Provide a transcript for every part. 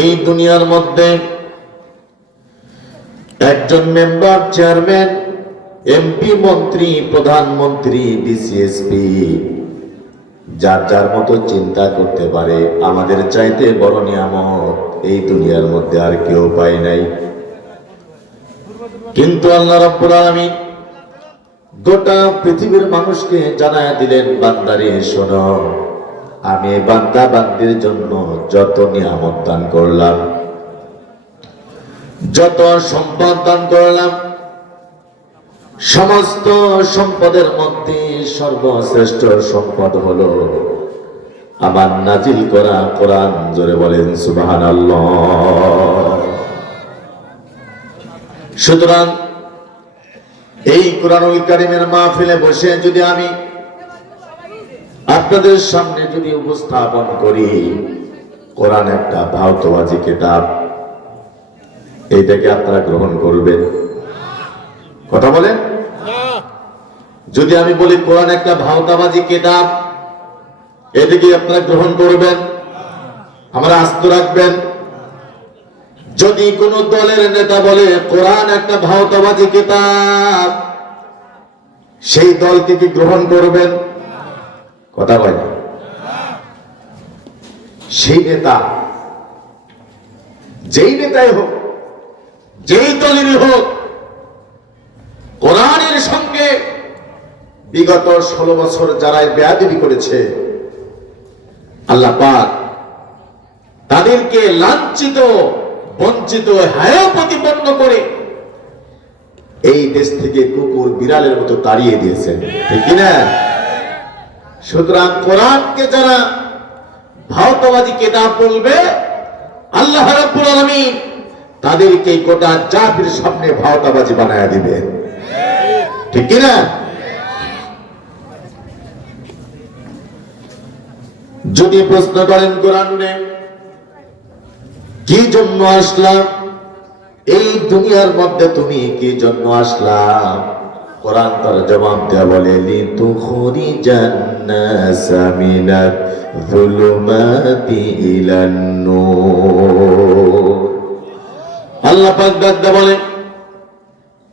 এই দুনিয়ার মধ্যে একজন মেম্বার, চেয়ারম্যান, এমপি, মন্ত্রী, প্রধানমন্ত্রী, বিসিএসপি যার যার মতো চিন্তা করতে পারে। আমাদের চাইতে বড় নিয়ামত এই দুনিয়ার মধ্যে আর কেউ পায় নাই। কিন্তু আল্লাহ রাব্বুল আলামিন গোটা পৃথিবীর মানুষকে জানায়া দিলেন, বান্দারে শোনো, আমি বান্দা বান্দির জন্য যত নিয়ামত দান করলাম, যত সম্পদ দান করলাম, সমস্ত সম্পদের মধ্যে সর্বশ্রেষ্ঠ সম্পদ হলো আমার নাজিল করা কোরআন। জোরে বলেন সুবহানাল্লাহ। সুতরাং এই কোরআনুল কারীমের মাহফিলে বসে যদি আমি আপনাদের সামনে যদি উপস্থাপন করি কোরআন একটা ভাওতাবাজি কিতাব, এইটাকে আপনারা গ্রহণ করবেন? কথা বলেন। যদি আমি বলি কোরআন একটা ভাওতাবাজি কিতাব, এটাকে আপনারা গ্রহণ করবেন? আমরা আস্ত রাখবেন? যদি কোন দলের নেতা বলে কোরআন একটা ভাওতাবাজি কিতাব, সেই দলকে কি গ্রহণ করবেন? কথা বলেন। সেই নেতা, যেই নেতাই হোক, যেই দলেরই হোক, কোরআনের সঙ্গে বিগত 16 বছর যারা বেয়াদবি করেছে, আল্লাহ পাক তাদেরকে লাঞ্ছিত, বঞ্চিত, হেয় প্রতিপন্ন করে এই দেশ থেকে কুকুর বিড়ালের মতো তাড়িয়ে দিয়েছেন, ঠিক কিনা? সুতরাং কোরআনকে যারা ভাওতাবাজি কিতাব বলবে, আল্লাহ রাব্বুল আলামিন তাদেরকে গোটা জাতির সামনে ভাওতাবাজি বানায়া দিবেন, ঠিক কিনা? যদি প্রশ্ন করেন কোরআনে কি জন্য আসলাম, এই দুনিয়ার মধ্যে তুমি কি জন্য আসলাম, কোরআন তার জবাব দেয়া বলে লিতুখরিজান নাসা মিনাজ যুলুমাতি ইলান নূর। আল্লাহ পাক ডাকতে বলে,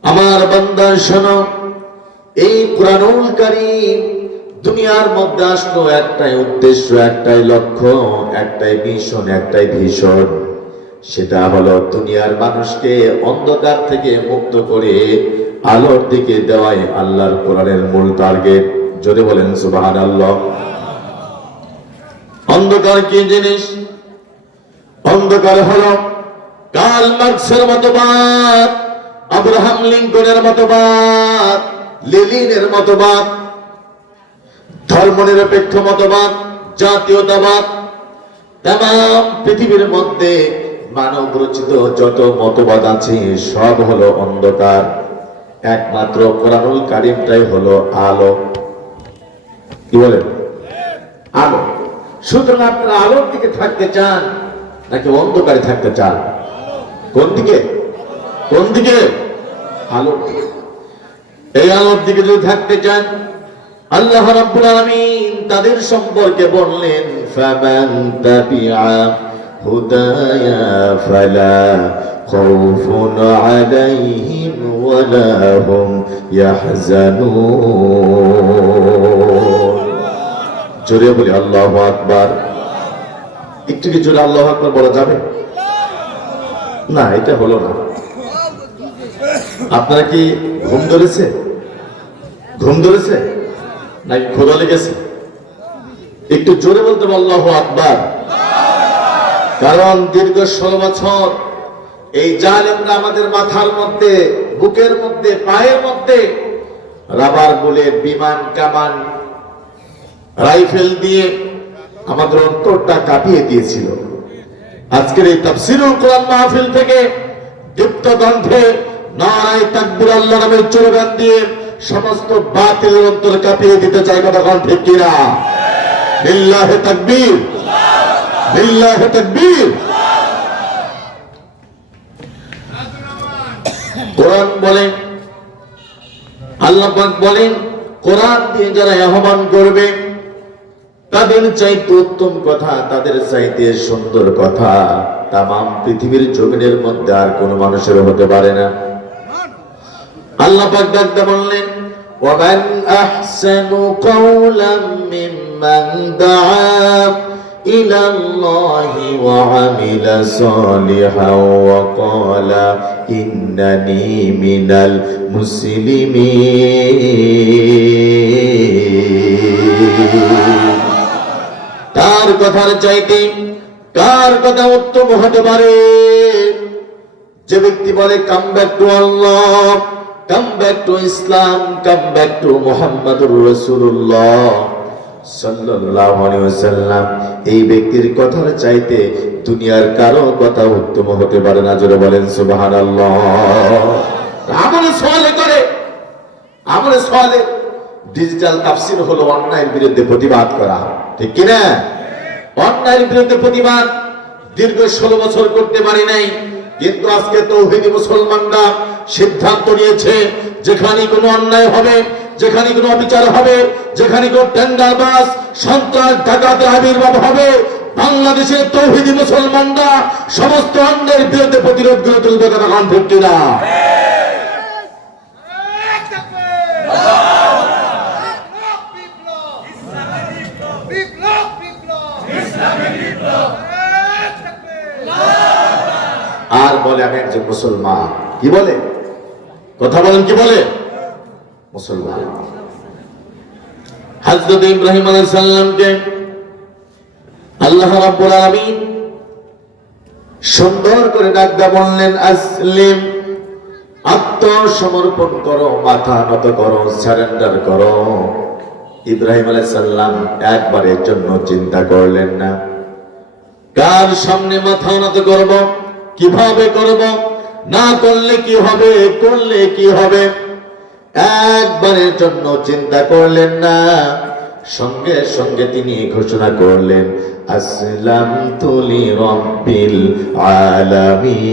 আমার বান্দা শোনো, এই কোরআনুল কারীম দুনিয়ার মধ্যে আসলো একটাই উদ্দেশ্য, একটাই লক্ষ্য, একটাই মিশন, একটাই ভিশন। সেটা হলো দুনিয়ার মানুষকে অন্ধকার থেকে মুক্ত করে আলোর দিকে দেওয়াই আল্লাহর কোরআনের মূল টার্গেট। যদি বলেন সুবহানাল্লাহ। অন্ধকার কি জিনিস? অন্ধকার হলো কার্ল মার্কসের মতবাদ, আব্রাহাম লিঙ্কনের মতবাদ, লেনিনের মতবাদ, ধর্মনিরপেক্ষ মতবাদ, জাতীয়তাবাদ। তাম পৃথিবীর মধ্যে মানব রচিত যত মতবাদ আছে সব হলো অন্ধকার, একমাত্র কোরআনুল কারীমটাই হলো আলো। কি বলেন? আলো। সুতরাং আপনারা আলোর দিকে থাকতে চান নাকি অন্ধকারে থাকতে চান? কোন দিকে? কোন দিকে? আলোর দিকে। এই আলোর দিকে যদি থাকতে চান, আল্লাহ রাব্বুল আলামিন তাদের সম্পর্কে বললেন, ফামান তাবিআ হুদায়া ফালা খাউফুন আলাইহিম ওয়ালা হুম ইয়াহজানুন। জোরে বলি আল্লাহু আকবার। একটু কি জোরে আল্লাহু আকবার বলা যাবে? না, এটা হলো না। আপনারা কি ঘুম ধরেছে? ঘুম ধরেছে নাকি ক্ষুধা লেগেছে? একটু জোরে বলতে হবে আল্লাহু আকবার। কারণ দীর্ঘ 16 বছর এই জালেমরা আমাদের মাথার মধ্যে, বুকের মধ্যে, পায়ের মধ্যে রাবার বুলেট, বিমান, কামান, রাইফেল দিয়ে আমাদের অন্তরটা কাঁপিয়ে দিয়েছিল। আজকের এই তাফসীরুল কোরআন মাহফিল থেকে দীপ্ত কণ্ঠে নারায়ে তাকবীর আল্লাহ নামের স্লোগান দিয়ে সমস্ত বাতিলের অন্তর কাঁপিয়ে দিতে চাই। কথা কোন ঠিক কিনা? লিল্লাহি তাকবীর, লিল্লাহি তাকবীর। কোরআন বলেন, আল্লাহ পাক বলেন, কোরআন দিয়ে যারা আহ্বান করবে তাদের চাইতে উত্তম কথা, তাদের চাইতে সুন্দর কথা তামাম পৃথিবীর জমিনের মধ্যে আর কোন মানুষের হতে পারে না। আল্লাহ পাক ডাকতে বললেন, ওয়ামান আহসানু কাওলাম মিম্মান দাআ ইলাল্লাহি ওয়া আমিলা সালিহান ওয়া ক্বালা ইন্নানি মিনাল মুসলিমিন। কার কথার চাইতে কার কথা উত্তম হতে পারে? যে ব্যক্তি বলে come back to Allah, come back to Islam, come back to মুহাম্মাদুর রাসূলুল্লাহ সাল্লাল্লাহু আলাইহি ওয়াসাল্লাম, এই ব্যক্তির কথার চাইতে দুনিয়ার কারো কথা উত্তম হতে পারে না। জোরে বলেন সুবহানাল্লাহ। আমলে সওয়ালে করে, আমলে সওয়ালে ডিজিটাল তাফসীর হলো অন্যায়ের বিরুদ্ধে প্রতিবাদ করা, ঠিক কি না? অন্যায়ের বিরুদ্ধে প্রতিবাদ দীর্ঘ 16 বছর করতে পারি নাই, কিন্তু আজকে তৌহিদি মুসলমানরা সিদ্ধান্ত নিয়েছে যেখানে কোনো অন্যায় হবে, যেখানে কোনো অবিচার হবে, যেখানে কোনো টেন্ডারবাজ সন্ত্রাস ডাকাতের আবির্ভাব হবে, বাংলাদেশের তৌহিদি মুসলমানরা সমস্ত অন্যায়ের বিরুদ্ধে প্রতিরোধ গড়ে তুলবে। কথা কান ঠিক কিনা? আর বলে আমি একজন মুসলমান। কি বলে? কথা বলেন, কি বলে? মুসলমান। হযরত ইব্রাহিম আলাইহিস সালামকে আল্লাহ রাব্বুল আলামিন সুন্দর করে ডাক দিয়ে বললেন, আসলিম, আত্মসমর্পণ করো, মাথা নত করো, সারেন্ডার করো। ইব্রাহিম আলাইহিস সালাম একবারের জন্য চিন্তা করলেন না কার সামনে মাথা নত করব, কিভাবে করব, না করলে কি হবে, করলে কি হবে, একবারের জন্য চিন্তা করলেন না। সঙ্গে সঙ্গে তিনি ঘোষণা করলেন, আসলামতু লিরাব্বিল আলামিন।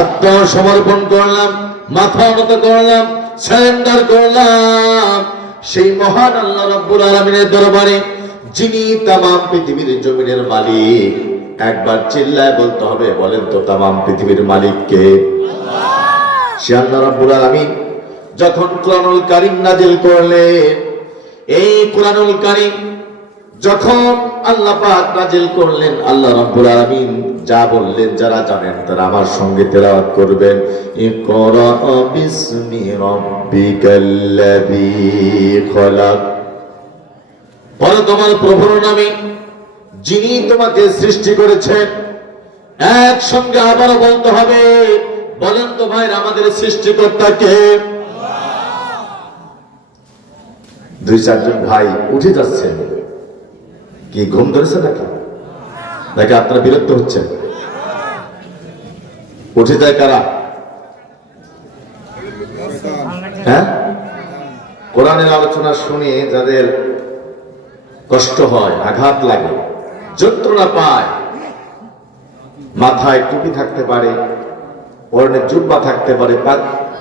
আত্মসমর্পণ করলাম, মাথা নত করলাম, সারেন্ডার করলাম সেই মহান আল্লাহ রাব্বুল আলামিনের দরবারে, যিনি তামাম পৃথিবীর জমিনের মালিক। একবার চিল্লায় বলতে হবে, বলেন তো তামাম পৃথিবীর মালিক কে? সে আল্লাহ রাব্বুল আলামিন। যখন কুরআনুল কারীম নাযিল করলেন, এই কুরআনুল কারীম যখন আল্লাহ পাক নাযিল করলেন, আল্লাহ রাব্বুল আলামিন যা বললেন যারা জানেন তারা আমার সঙ্গে তেলাওয়াত করবেন। ইকরা বিসমি রাব্বিকাল্লাযী খলাক, পরে তোমার প্রভুর নামে যিনি তোমাকে সৃষ্টি করেছেন। একসঙ্গে আবারও বলতে হবে, বলেন তো ভাই আমাদের সৃষ্টিকর্তা কে? দুই চারজন ভাই উঠে যাচ্ছেন, কি ঘুম ধরেছে নাকি? নাকি আপনারা বিরক্ত হচ্ছেন? উঠে যায় কারা? হ্যাঁ, কোরআনের আলোচনা শুনে যাদের কষ্ট হয়, আঘাত লাগে, যন্ত্রণা পায়, মাথায় টুপি থাকতে পারে, পরনে জুব্বা থাকতে পারে,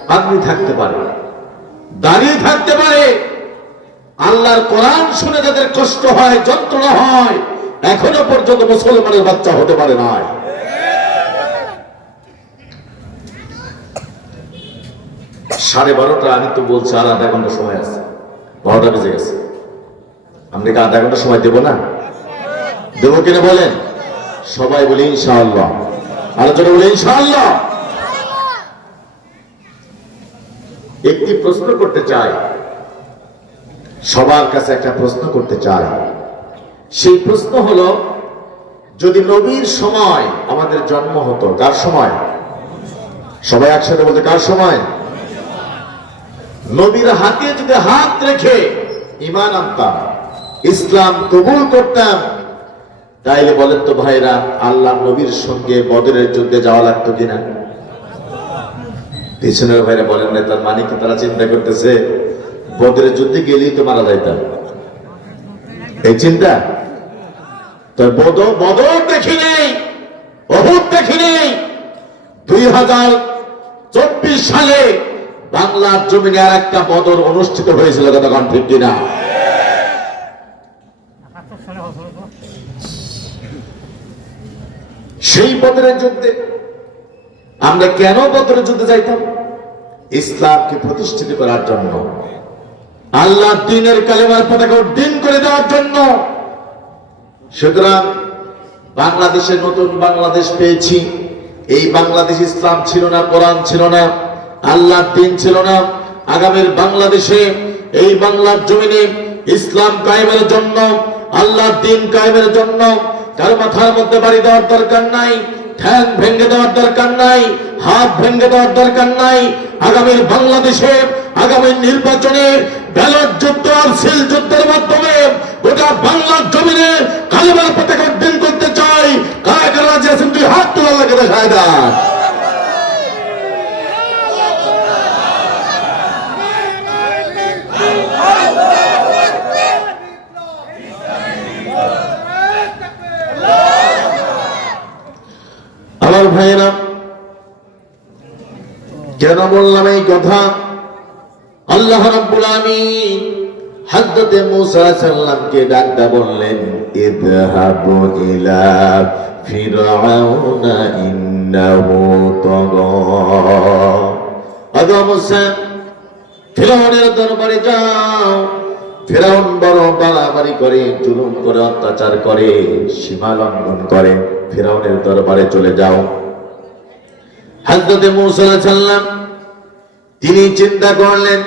পাগড়ি থাকতে পারে, দাঁড়িয়ে থাকতে পারে, আল্লাহর কোরআন শুনে যাদের কষ্ট হয়, যন্ত্রণা হয়, এখনো পর্যন্ত মুসলমানের বাচ্চা হতে পারে না। 12:30, আমি তো বলছি আর আধা ঘন্টা সময় আছে, 12টা বেজে গেছে। আমরা কি আধা ঘন্টা সময় দেবো না? দেবো কিনা বলেন? সবাই বলি ইনশাআল্লাহ। আলোচনা বলি ইনশাআল্লাহ। একটি প্রশ্ন করতে চাই, সবার কাছে একটা প্রশ্ন করতে চাই। সেই প্রশ্ন হলো, যদি নবীর সময় আমাদের জন্ম হতো, কার সময়? সবাই একসাথে বলতে, কার সময়? নবীর হাতে যদি হাত রেখে ঈমান আনতাম, ইসলাম কবুল করতাম, তাইলে বলেন তো ভাইরা, আল্লাহ নবীর সঙ্গে বদরের যুদ্ধে যাওয়া লাগতো কিনা? পিছনের ভাইরা বলেন না, তার মানে কি তারা চিন্তা করতেছে বদরের যুদ্ধে গেলেই তো মারা যাইতাম, এই চিন্তা? তো বদর দেখি নেই, উহুদ দেখি নেই, 2024 সালে বাংলার জমিনে আর একটা বদর অনুষ্ঠিত হয়েছিল, কতক্ষণ ঠিক কিনা? সেই বদরের যুদ্ধে আমরা কেন বদরের যুদ্ধে যাইতাম? ইসলামকে প্রতিষ্ঠিত করার জন্য, আল্লাহ দ্বীনের কালেমার পতাকা উড্ডীন করে দেওয়ার জন্য। সুতরাং বাংলাদেশে নতুন বাংলাদেশ পেয়েছি। এই বাংলাদেশ ইসলাম ছিল না, কোরআন ছিল না, আল্লাহর দ্বীন ছিল না। আগামীর বাংলাদেশে এই বাংলার জমিনে ইসলাম কায়েমের জন্য, আল্লাহর দ্বীন কায়েমের জন্য কারো মাথার মধ্যে বাড়ি দেওয়ার দরকার নাই, ঠ্যাং ভেঙে দেওয়ার দরকার নাই, হাত ভেঙে দেওয়ার দরকার নাই। আগামীর বাংলাদেশে আগামী নির্বাচনে ব্যালট যুদ্ধ আর সিল যুদ্ধের মাধ্যমে গোটা বাংলার জমিনে কালেমার পতাকা উড্ডীন করতে চাই। কারা কারা রাজি আছেন? তুই হাত তোলা লাগে দেখায় দেয়। আমার ভাইয়েরা, কেন বললাম এই কথা? আল্লাহ রাব্বুল আমিন হযরত মূসা আলাইহিস সালামকে ডাকতে বললেন, ইযহাবু ইলা ফিরআউনা ইন্নাহু তাগা। আদম মূসা, ফিরআউনের দরবারে যাও। ফিরআউন বড় বাড়াবাড়ি করে, জুলুম করে, অত্যাচার করে, সীমা লঙ্ঘন করে। ফিরআউনের দরবারে চলে যাও। হযরত মূসা আলাইহিস সালাম তিনি চিন্তা করলেন,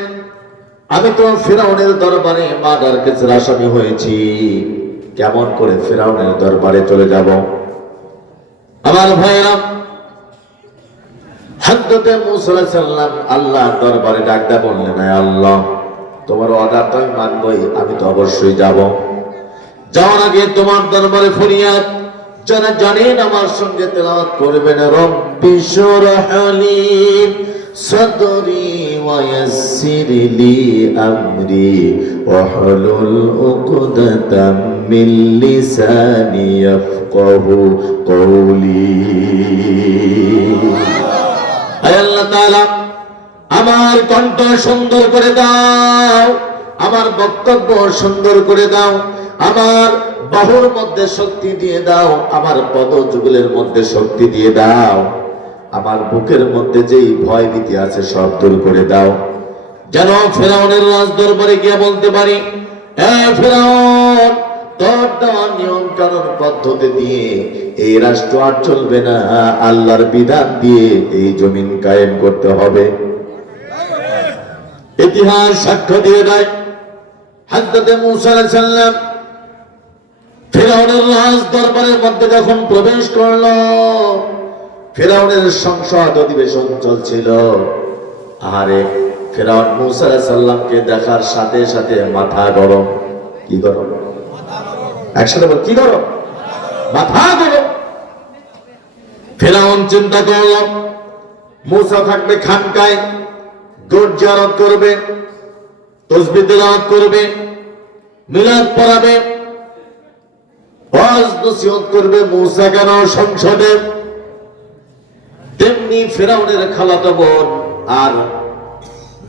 আমি তো ফিরআউনের দরবারে মার্ডার কেসের আসামি হয়েছি, কেমন করে ফিরআউনের দরবারে চলে যাব? আমার ভাইরা, হযরত মূসা আলাইহিস সালাম আল্লাহর দরবারে ডাকতে বললেন, হে আল্লাহ, তোমার অর্ডার তো আমি মানবই, আমি তো অবশ্যই যাব। যাওয়ার আগে তোমার দরবারে ফরিয়াদ, যারা জানেন আমার সঙ্গে তেলাওয়াত করবেন, রব্বি শরহ লি সাদরি ওয়া ইয়াসসির লি আমরি ওয়াহলুল উকদাতাম মিন লিসানি ইয়াফকাহু কওলি। হে আল্লাহ তাআলা, আমার কণ্ঠ সুন্দর করে দাও, আমার বক্তব্য সুন্দর করে দাও, আমার বাহুর মধ্যে শক্তি দিয়ে দাও, আমার পদযুগলের মধ্যে শক্তি দিয়ে দাও, আমার বুকের মধ্যে যেই ভয় ভীতি আছে সব দূর করে দাও, যেন ফিরআউনের রাজ দরবারে গিয়ে বলতে পারি, এ ফিরআউন, তোর দেওয়া নিয়ম কানুন পদ্ধতি দিয়ে এই রাষ্ট্র আর চলবে না, আল্লাহর বিধান দিয়ে এই জমিন কায়েম করতে হবে। ইতিহাস সাক্ষ্য দিয়ে দেয়, হযরত মূসা আলাইহিস সালাম ফিরআউনের রাজ দরবারের মধ্যে যখন প্রবেশ করল, ফিরআউনের সংসদ অধিবেশন চলছিল। আরে ফিরআউন মূসা আলাইহিস সালামকে দেখার সাথে সাথে মাথা গরম। কি গরম? একসাথে বল, কি গরম? মাথা গরম। ফিরআউন চিন্তা করল, মূসা থাকবে খানকায়, দরুদ জিয়ারত করবে, তাসবিহ তিলাওয়াত করবে, মিলাদ পড়াবে, ওয়াজ নসিহত করবে। মূসা কেন সংসদে? তেমনি ফিরআউনের খালাতো বোন আর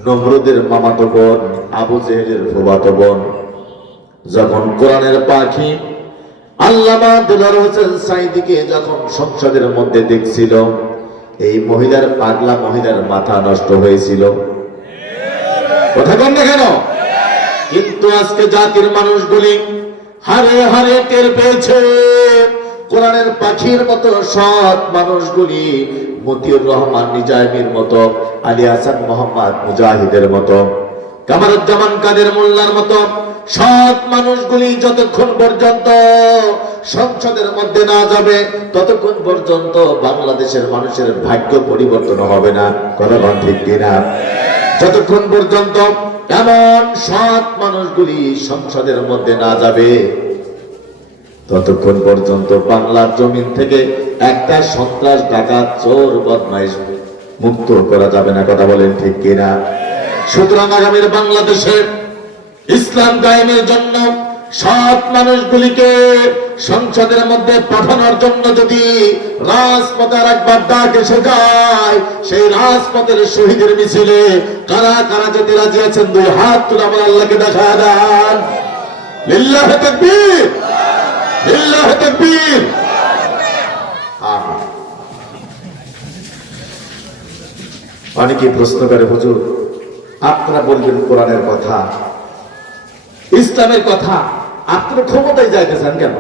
নমরুদের মামাতো বোন, আবু জেহেলের ফুফাতো বোন যখন কোরআনের পাখি আল্লামা দিলওয়ার হোসেন সাঈদীকে যখন সংসদের মধ্যে দেখছিল, এই মহিলার, পাগলা মহিলার মাথা নষ্ট হয়েছিল। কথা বল না কেন? কিন্তু আজকে জাতির মানুষগুলি হারে হারে টের পেয়েছে, কোরআনের পাখির মতো সৎ মানুষগুলি, মতিউর রহমান নিজামীর মতো, আলী হাসান মোহাম্মদ মুজাহিদের মতো, কামারুজ্জামান কাদের মোল্লার মতো সৎ মানুষগুলি যতক্ষণ পর্যন্ত সংসদের মধ্যে না যাবে, ততক্ষণ পর্যন্ত বাংলাদেশের মানুষের ভাগ্য পরিবর্তন হবে না। কথা বল ঠিক কিনা? যতক্ষণ পর্যন্ত এমন সৎ মানুষগুলি সংসদের মধ্যে না যাবে, ততক্ষণ পর্যন্ত বাংলার জমিন থেকে একটা সন্ত্রাস, ডাকাত, চোর, বদমাইশ মুক্ত করা যাবে না। কথা বলেন ঠিক কিনা? সুতরাং আগামীর বাংলাদেশে ইসলাম কায়েমের জন্য সৎ মানুষগুলিকে সংসদের মধ্যে পাঠানোর জন্য যদি রাজপথের একবার ডাক এসে যায়, সেই রাজপথের শহীদের মিছিলে কারা কারা যেতে রাজি আছেন? দুই হাত তুলে আমার আল্লাহকে দেখা দেন। লিল্লাহে তাকবীর, লিল্লাহে তাকবীর। অনেকে প্রশ্ন করে, হুজুর আপনারা বলবেন কোরআনের কথা, ইসলামের কথা, আপনারা ক্ষমতায় যাইতে চান কেন?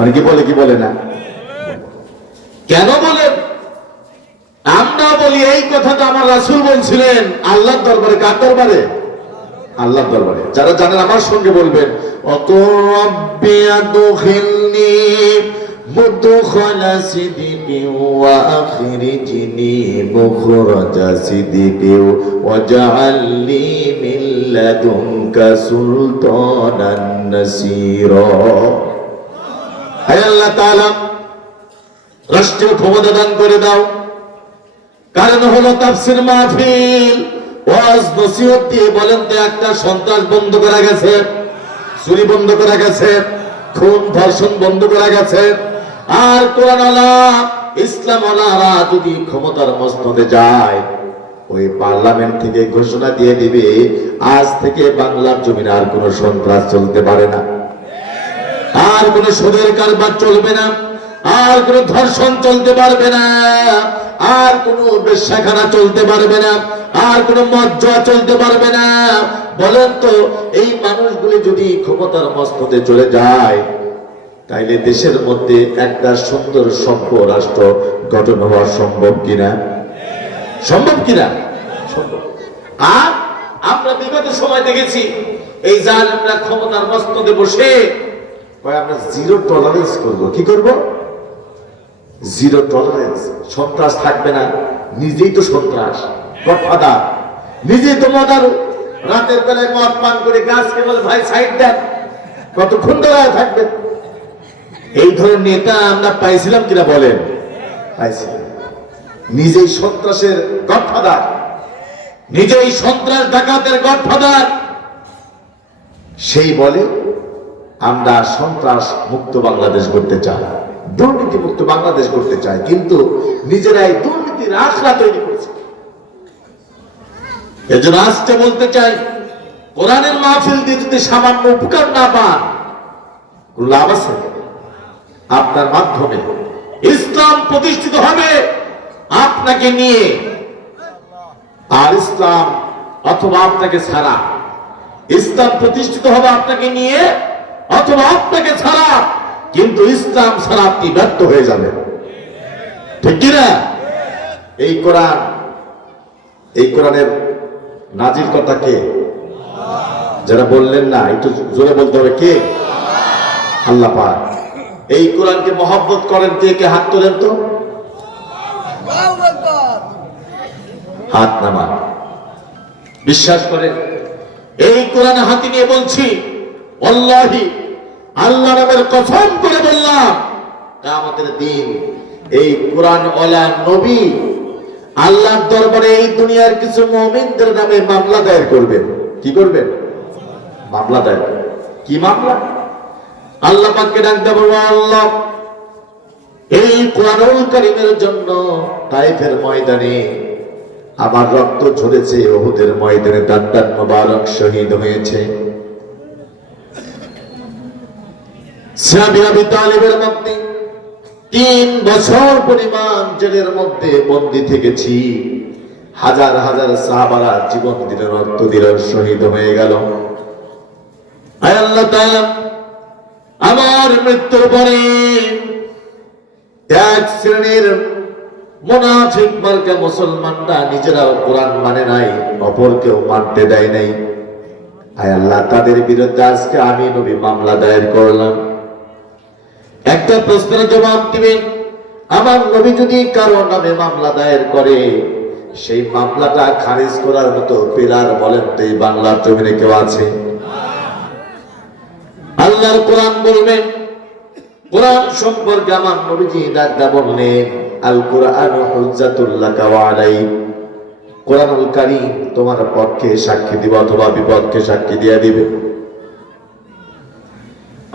অনেকে বলে কি বলে না? কেন বলেন? আমরা বলি এই কথাটা আমার রাসূল বলছিলেন আল্লাহর দরবারে। কার দরবারে? আল্লাহর দরবারে। যারা জানেন আমার সঙ্গে বলবেন, অকুরাব্বি আদখিলনি মুদখালা সিদকিন ওয়া আখরিজনি মুখরাজা সিদকিন ওয়াজআলনি মিন লাদুনকা সুলতানান নাসীরা। হে আল্লাহ তাআলা, রাষ্ট্রীয় ক্ষমতা দান করে দাও। কারণ হলো তাফসীর মাহফিল, ওয়াজ নসিহত দিয়ে বলেন তো একটা সন্ত্রাস বন্ধ করা গেছে, চুরি বন্ধ করা গেছে, খুন ধর্ষণ বন্ধ করা গেছে। আর কোরআনওয়ালা ইসলামওয়ালারা যদি ক্ষমতার মসনদে যায়, ওই পার্লামেন্ট থেকে ঘোষণা দিয়ে দিবে আজ থেকে বাংলার জমিনে আর কোনো সন্ত্রাস চলতে পারে না, আর কোনো সুদের কারবার চলবে না, আর কোনো ধর্ষণ চলতে পারবে না, আর কোনো বেশ্যাখানা চলতে পারবে না, আর কোনো মদ জুয়া চলতে পারবে না। বলেন তো, এই মানুষগুলি যদি ক্ষমতার মসনদে চলে যায়, তাইলে দেশের মধ্যে একটা সুন্দর সভ্য রাষ্ট্র গঠন হওয়া সম্ভব কিনা? সম্ভব কিনা? সম্ভব। আর আমরা বিগত সময় দেখেছি এই জালেমরা ক্ষমতার মসনদে বসে আমরা জিরো টলারেন্স করব। কি করব? Zero tolerance. সন্ত্রাস থাকবে না। নিজেই তো সন্ত্রাস, গডফাদার, নিজেই তো মদারু। রাতের বেলায় মদ পান করে গাছ কেবল ভাই সাইড দেন, কতক্ষণ দাঁড়ায় থাকবেন? এই ধরনের নেতা আমরা পাইছিলাম কিনা বলেন? পাইছিলাম। নিজেই সন্ত্রাসের গডফাদার, নিজেই সন্ত্রাস ডাকাতের গডফাদার। সেই বলে আমরা সন্ত্রাস মুক্ত বাংলাদেশ করতে চাই, দুর্নীতি মুক্ত বাংলাদেশ করতে চাই, কিন্তু নিজেরাই দুর্নীতির আখড়া তৈরি করছে। এজন্য আজকে বলতে চাই, কোরআনের মাহফিল দিয়ে যদি সামান্য উপকার না পান, লাভ আছে? আপনার মাধ্যমে ইসলাম প্রতিষ্ঠিত হবে আপনাকে নিয়ে, আর ইসলাম অথবা আপনাকে ছাড়া। ইসলাম প্রতিষ্ঠিত হবে আপনাকে নিয়ে অথবা আপনাকে ছাড়া, কিন্তু ইসলাম ছাড়া আপনি ব্যর্থ হয়ে যাবেন। ঠিক কিনা? এই কোরআন, এই কোরআনের নাজিল কথা কে? যারা বললেন না, একটু জোরে বলতে হবে, কে? আল্লাহ পাক। এই কোরআনকে মহব্বত করেন কে কে? হাত তোলেন তো। হাত নামান। বিশ্বাস করেন? এই কোরআন হাতে নিয়ে বলছি, আল্লাহি, আল্লাহ নামের কসম করে বললাম, কিয়ামতের দিন এই কোরআন ওয়ালা নবী আল্লাহর দরবারে এই দুনিয়ার কিছু মুমিনদের নামে মামলা দায়ের করবেন। কি করবেন? মামলা দায়ের। কি মামলা? আল্লাহ পাককে ডাক দেব, আল্লাহ এই কোরআনুল কারীমের জন্য তায়েফের ময়দানে আমার রক্ত ঝরেছে, উহুদের ময়দানে দাঁত মোবারক শহীদ হয়েছে। সাহাবী আবু তালিবের মধ্যে 3 বছর পরিমাণ জেলের মধ্যে বন্দী থেকেছি। হাজার হাজার সাহাবারা জীবন দিল, রক্ত দিল, শহীদ হয়ে গেল। আয় আল্লাহ তাআলা, আমার মৃত্যুর পরে এক শ্রেণীর মুনাফিক মার্কা মুসলমানরা নিজেরাও কোরআন মানে নাই, অপরকেও মানতে দেয় নাই। আয় আল্লাহ, তাদের বিরুদ্ধে আজকে আমি নবী মামলা দায়ের করলাম। একটা প্রশ্নের জবাব দিবেন, আমার নবী যদি কারো নামে মামলা দায়ের করে, সেই মামলাটা খারিজ করার মতো পিলার বলেন তো এই বাংলার জমিনে কেউ আছে? আল্লাহর কোরআন বলবেন, কোরআন সম্পর্কে আমার নবীজি ডাকদা বললেন, আল কোরআনু হুজ্জাতুল লাকা ওয়া আলাইক। কোরআনুল কারীম তোমার পক্ষে সাক্ষী দিবে অথবা বিপক্ষে সাক্ষী দিয়ে দিবে।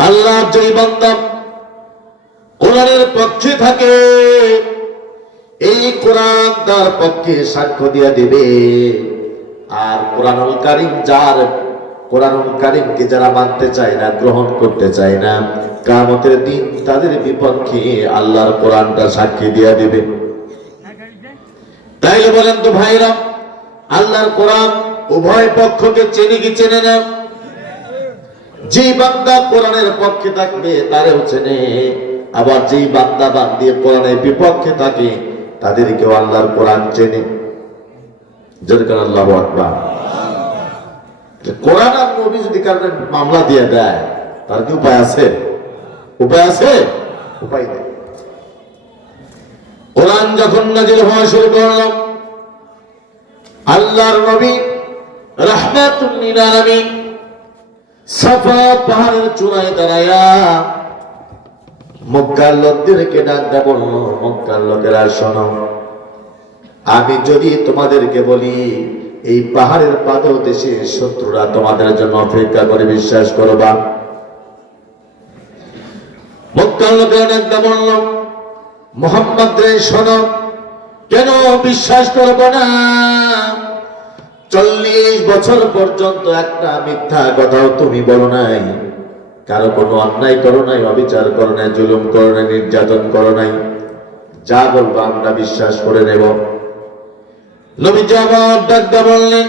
আল্লাহ যেই বান্দা কোরআনের পক্ষে থাকে, এই কোরআন তার পক্ষে সাক্ষ্য দিয়ে দিবে। আর কোরআনুল কারীম কোরআনুল কারীমকে যারা মানতে চায় না, গ্রহণ করতে চায় না, কিয়ামতের দিন তাদের বিপক্ষে আল্লাহর কোরআনটা সাক্ষী দিয়ে দিবে। তাইলে বলেন তো ভাইরা, আল্লাহর কোরআন উভয় পক্ষকে চেনে কি চেনে না? যে বান্দা কোরআনের পক্ষে থাকবে তারেও চেনে, আবার যেই বান্দা বান্দি কোরআনের বিপক্ষে থাকে তাদেরকেও আল্লাহর কোরআন চেনে। যেরকম আল্লাহু আকবার। কোরআন আর নবী যদি কারণে মামলা দিয়ে দেয়, তার কি উপায় আছে? উপায় আছে? উপায় নেই। কোরআন যখন নাযিল হওয়া শুরু করল, আল্লাহর নবী রাহমাতুল লিল আলামিন সাফা পাহাড়ের চূড়ায় দাঁড়ায়া মক্কার লোকদেরকে ডাক দিয়ে বলল, মক্কার লোকেরা শোনো, আমি যদি তোমাদেরকে বলি এই পাহাড়ের পাদদেশে শত্রুরা তোমাদের জন্য অপেক্ষা করে, বিশ্বাস করবা? মক্কার লোকেরা ডাক দিয়ে বলল, মুহাম্মদ রে শোনো, কেন বিশ্বাস করবো না? 40 বছর পর্যন্ত একটা মিথ্যা কথাও তুমি বলো নাই, কারো কোনো অন্যায় করো নাই, অবিচার করো নাই, জুলুম করো নাই, নির্যাতন করো নাই, যা বলবো আমরা বিশ্বাস করে নেব। নবী জবাব ডাক দিয়ে বললেন,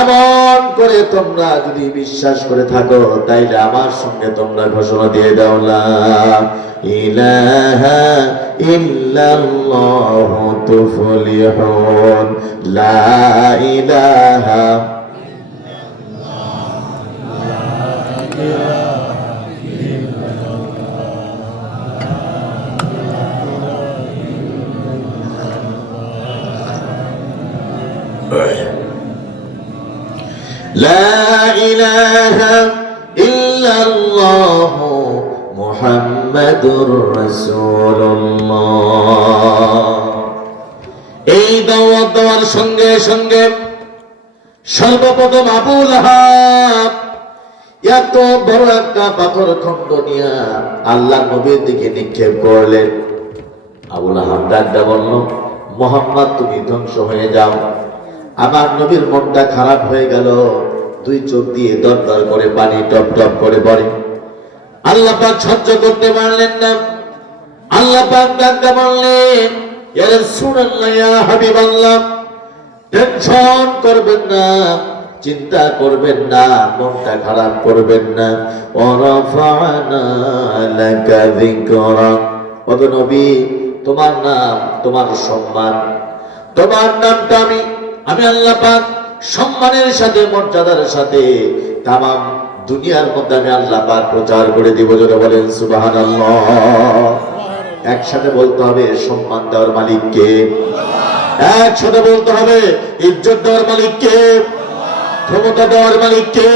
এমন করে তোমরা যদি বিশ্বাস করে থাকো তাইলে আমার সঙ্গে তোমরা ঘোষণা দিয়ে দাও, লা ইলাহা ইল্লাল্লাহু তুফলিহুন, লা ইলাহা لا إله إلا الله محمد رسول الله। এই দাওয়াত দেওয়ার সঙ্গে সঙ্গে সর্বপ্রথম আবু লাহাব এত বড় একটা পাথর খণ্ড নিয়ে আল্লাহ নবীর দিকে নিক্ষেপ করলেন। আবু লাহাব ডাকটা বলল, মুহাম্মদ তুমি ধ্বংস হয়ে যাও। আমার নবীর মনটা খারাপ হয়ে গেল, দুই চোখ দিয়ে দরদর করে পানি টপ টপ করে পড়ে। আল্লাহ পাক সহ্য করতে পারলেন না। আল্লাহ পাক ডাকতে বললেন, ইয়া রাসূলুল্লাহ, ইয়া হাবিবাল্লাহ, টেনশন করবেন না, চিন্তা করবেন না, মনটা খারাপ করবেন না। ওয়ারাফা'না লাকা যিকরাক, ওগো নবী, তোমার নাম, তোমার সম্মান, তোমার নামটা আমি আল্লাহ পাক সম্মানের সাথে, মর্যাদার সাথে তামাম দুনিয়ার মধ্যে আমি আল্লাহ পাক প্রচার করে দিব। যারা বলেন সুবহানাল্লাহ। একসাথে বলতে হবে, সম্মান দেওয়ার মালিক কে? একসাথে বলতে হবে, ইজ্জত দেওয়ার মালিক কে? ক্ষমতা দেওয়ার মালিক কে?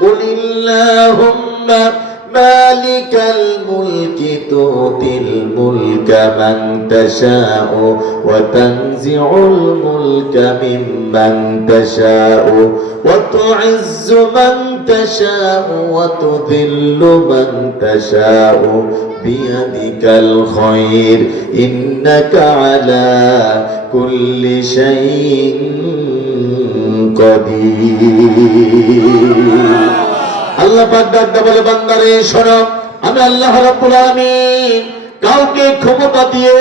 কুলিল্লাহুম্মা মালিকাল মুলকি তুতিল মুলকা মান তাশাউ ওয়া তানজিউল মুলকা মিম্মান তাশাউ ওয়া তুইজ্জু মান তাশাউ ওয়া তুযিল্লু মান তাশাউ বিয়াদিকাল খায়র ইন্নাকা আলা কুল্লি শাইইন কাদির। আল্লাহ পাক ডাকতে বলে, বান্দারে শোনো, আমি আল্লাহ রাব্বুল আলামিন কাউকে ক্ষমতা দিয়ে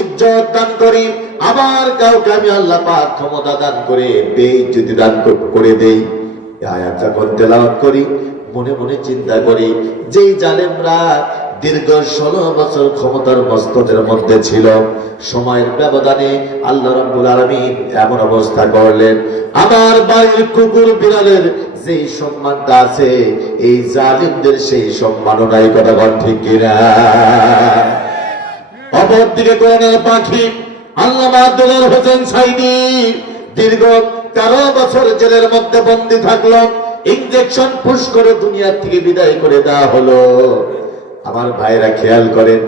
ইজ্জত দান করি, আবার কাউকে আমি আল্লাহ পাক ক্ষমতা দান করে বেইজ্জতি দান করে দেই। এই আয়াত যখন তেলাওয়াত করি, মনে মনে চিন্তা করি, যেই জালেমরা দীর্ঘ 16 বছর ক্ষমতার মস্তদের মধ্যে ছিল, সময়ের ব্যবধানে আল্লাহ রাব্বুল আলামিন এমন অবস্থা করলেন, আমার বাড়ির কুকুর বিড়ালের যে সম্মানটা আছে, এই জালিমদের সেই সম্মানও নাই। কথা বল ঠিক কিনা? অপরদিকে কোরআনের পাখি আল্লামা আব্দুল হোসেন সাইদি দীর্ঘ 13 বছর জেলের মধ্যে বন্দী থাকলো, ইনজেকশন পুশ করে দুনিয়া থেকে বিদায় করে দেওয়া হলো। আমার ভাইরা খেয়াল করেন,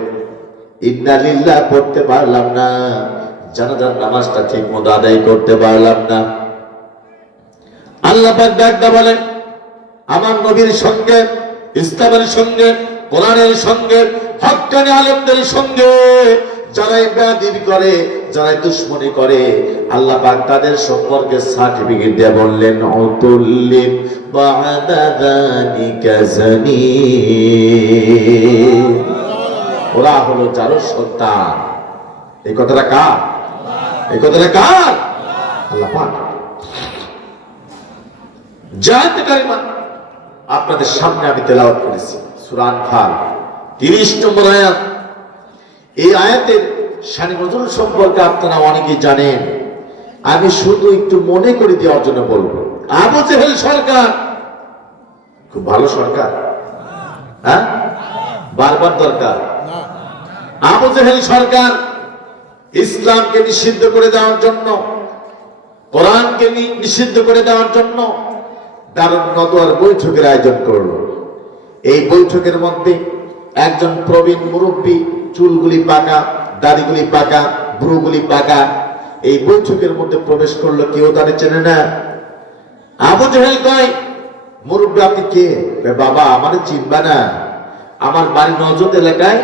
ইন্না লিল্লাহ পড়তে পারলাম না, জানাজার নামাজটা ঠিক মতো আদায় করতে পারলাম না। আল্লাহ পাক ডাকতে বলেন, আমার নবীর সঙ্গে ইসলামের সঙ্গে, কোরআনের সঙ্গে, হক্কানি আলেমদের সঙ্গে যারা বেয়াদবি করে, যারা দুশমনি করে, আল্লাহ পাক তাদের সম্পর্কে সার্টিফিকেট দিয়ে বললেন উতুল্লিম বা'দা যালিকা যানীম। ওরা হলো যারও সন্তান। এই কথাটা কার? এই কথাটা কার? আল্লাহ পাক। জায়েদ কারিমা আপনাদের সামনে আমি তেলাওয়াত করেছি, সূরা আনফাল 30 নম্বর আয়াত। এই আয়াতের শানে নজরুল সম্পর্কে আপনারা অনেকেই জানেন, আমি শুধু একটু মনে করে দেওয়ার জন্য বলবো। আবু জেহেল সরকার খুব ভালো সরকার, হ্যাঁ, বারবার দরকার। আবু জেহেল সরকার ইসলামকে নিষিদ্ধ করে দেওয়ার জন্য, কোরআনকে নিষিদ্ধ করে দেওয়ার জন্য দারুন নদওয়ার বৈঠকের আয়োজন করলো। এই বৈঠকের মধ্যে একজন প্রবীণ মুরব্বী, চুলগুলি পাকা, দাড়িগুলি পাকা, ভ্রুগুলি পাকা, এই বৈঠকের মধ্যে প্রবেশ করলো। কেউ তারে চেনে না। আবু জেহেল কয়, মুরব্বী আপনি কে? বাবা আমারে চিনবা না, আমার বাড়ি নজদ এলাকায়,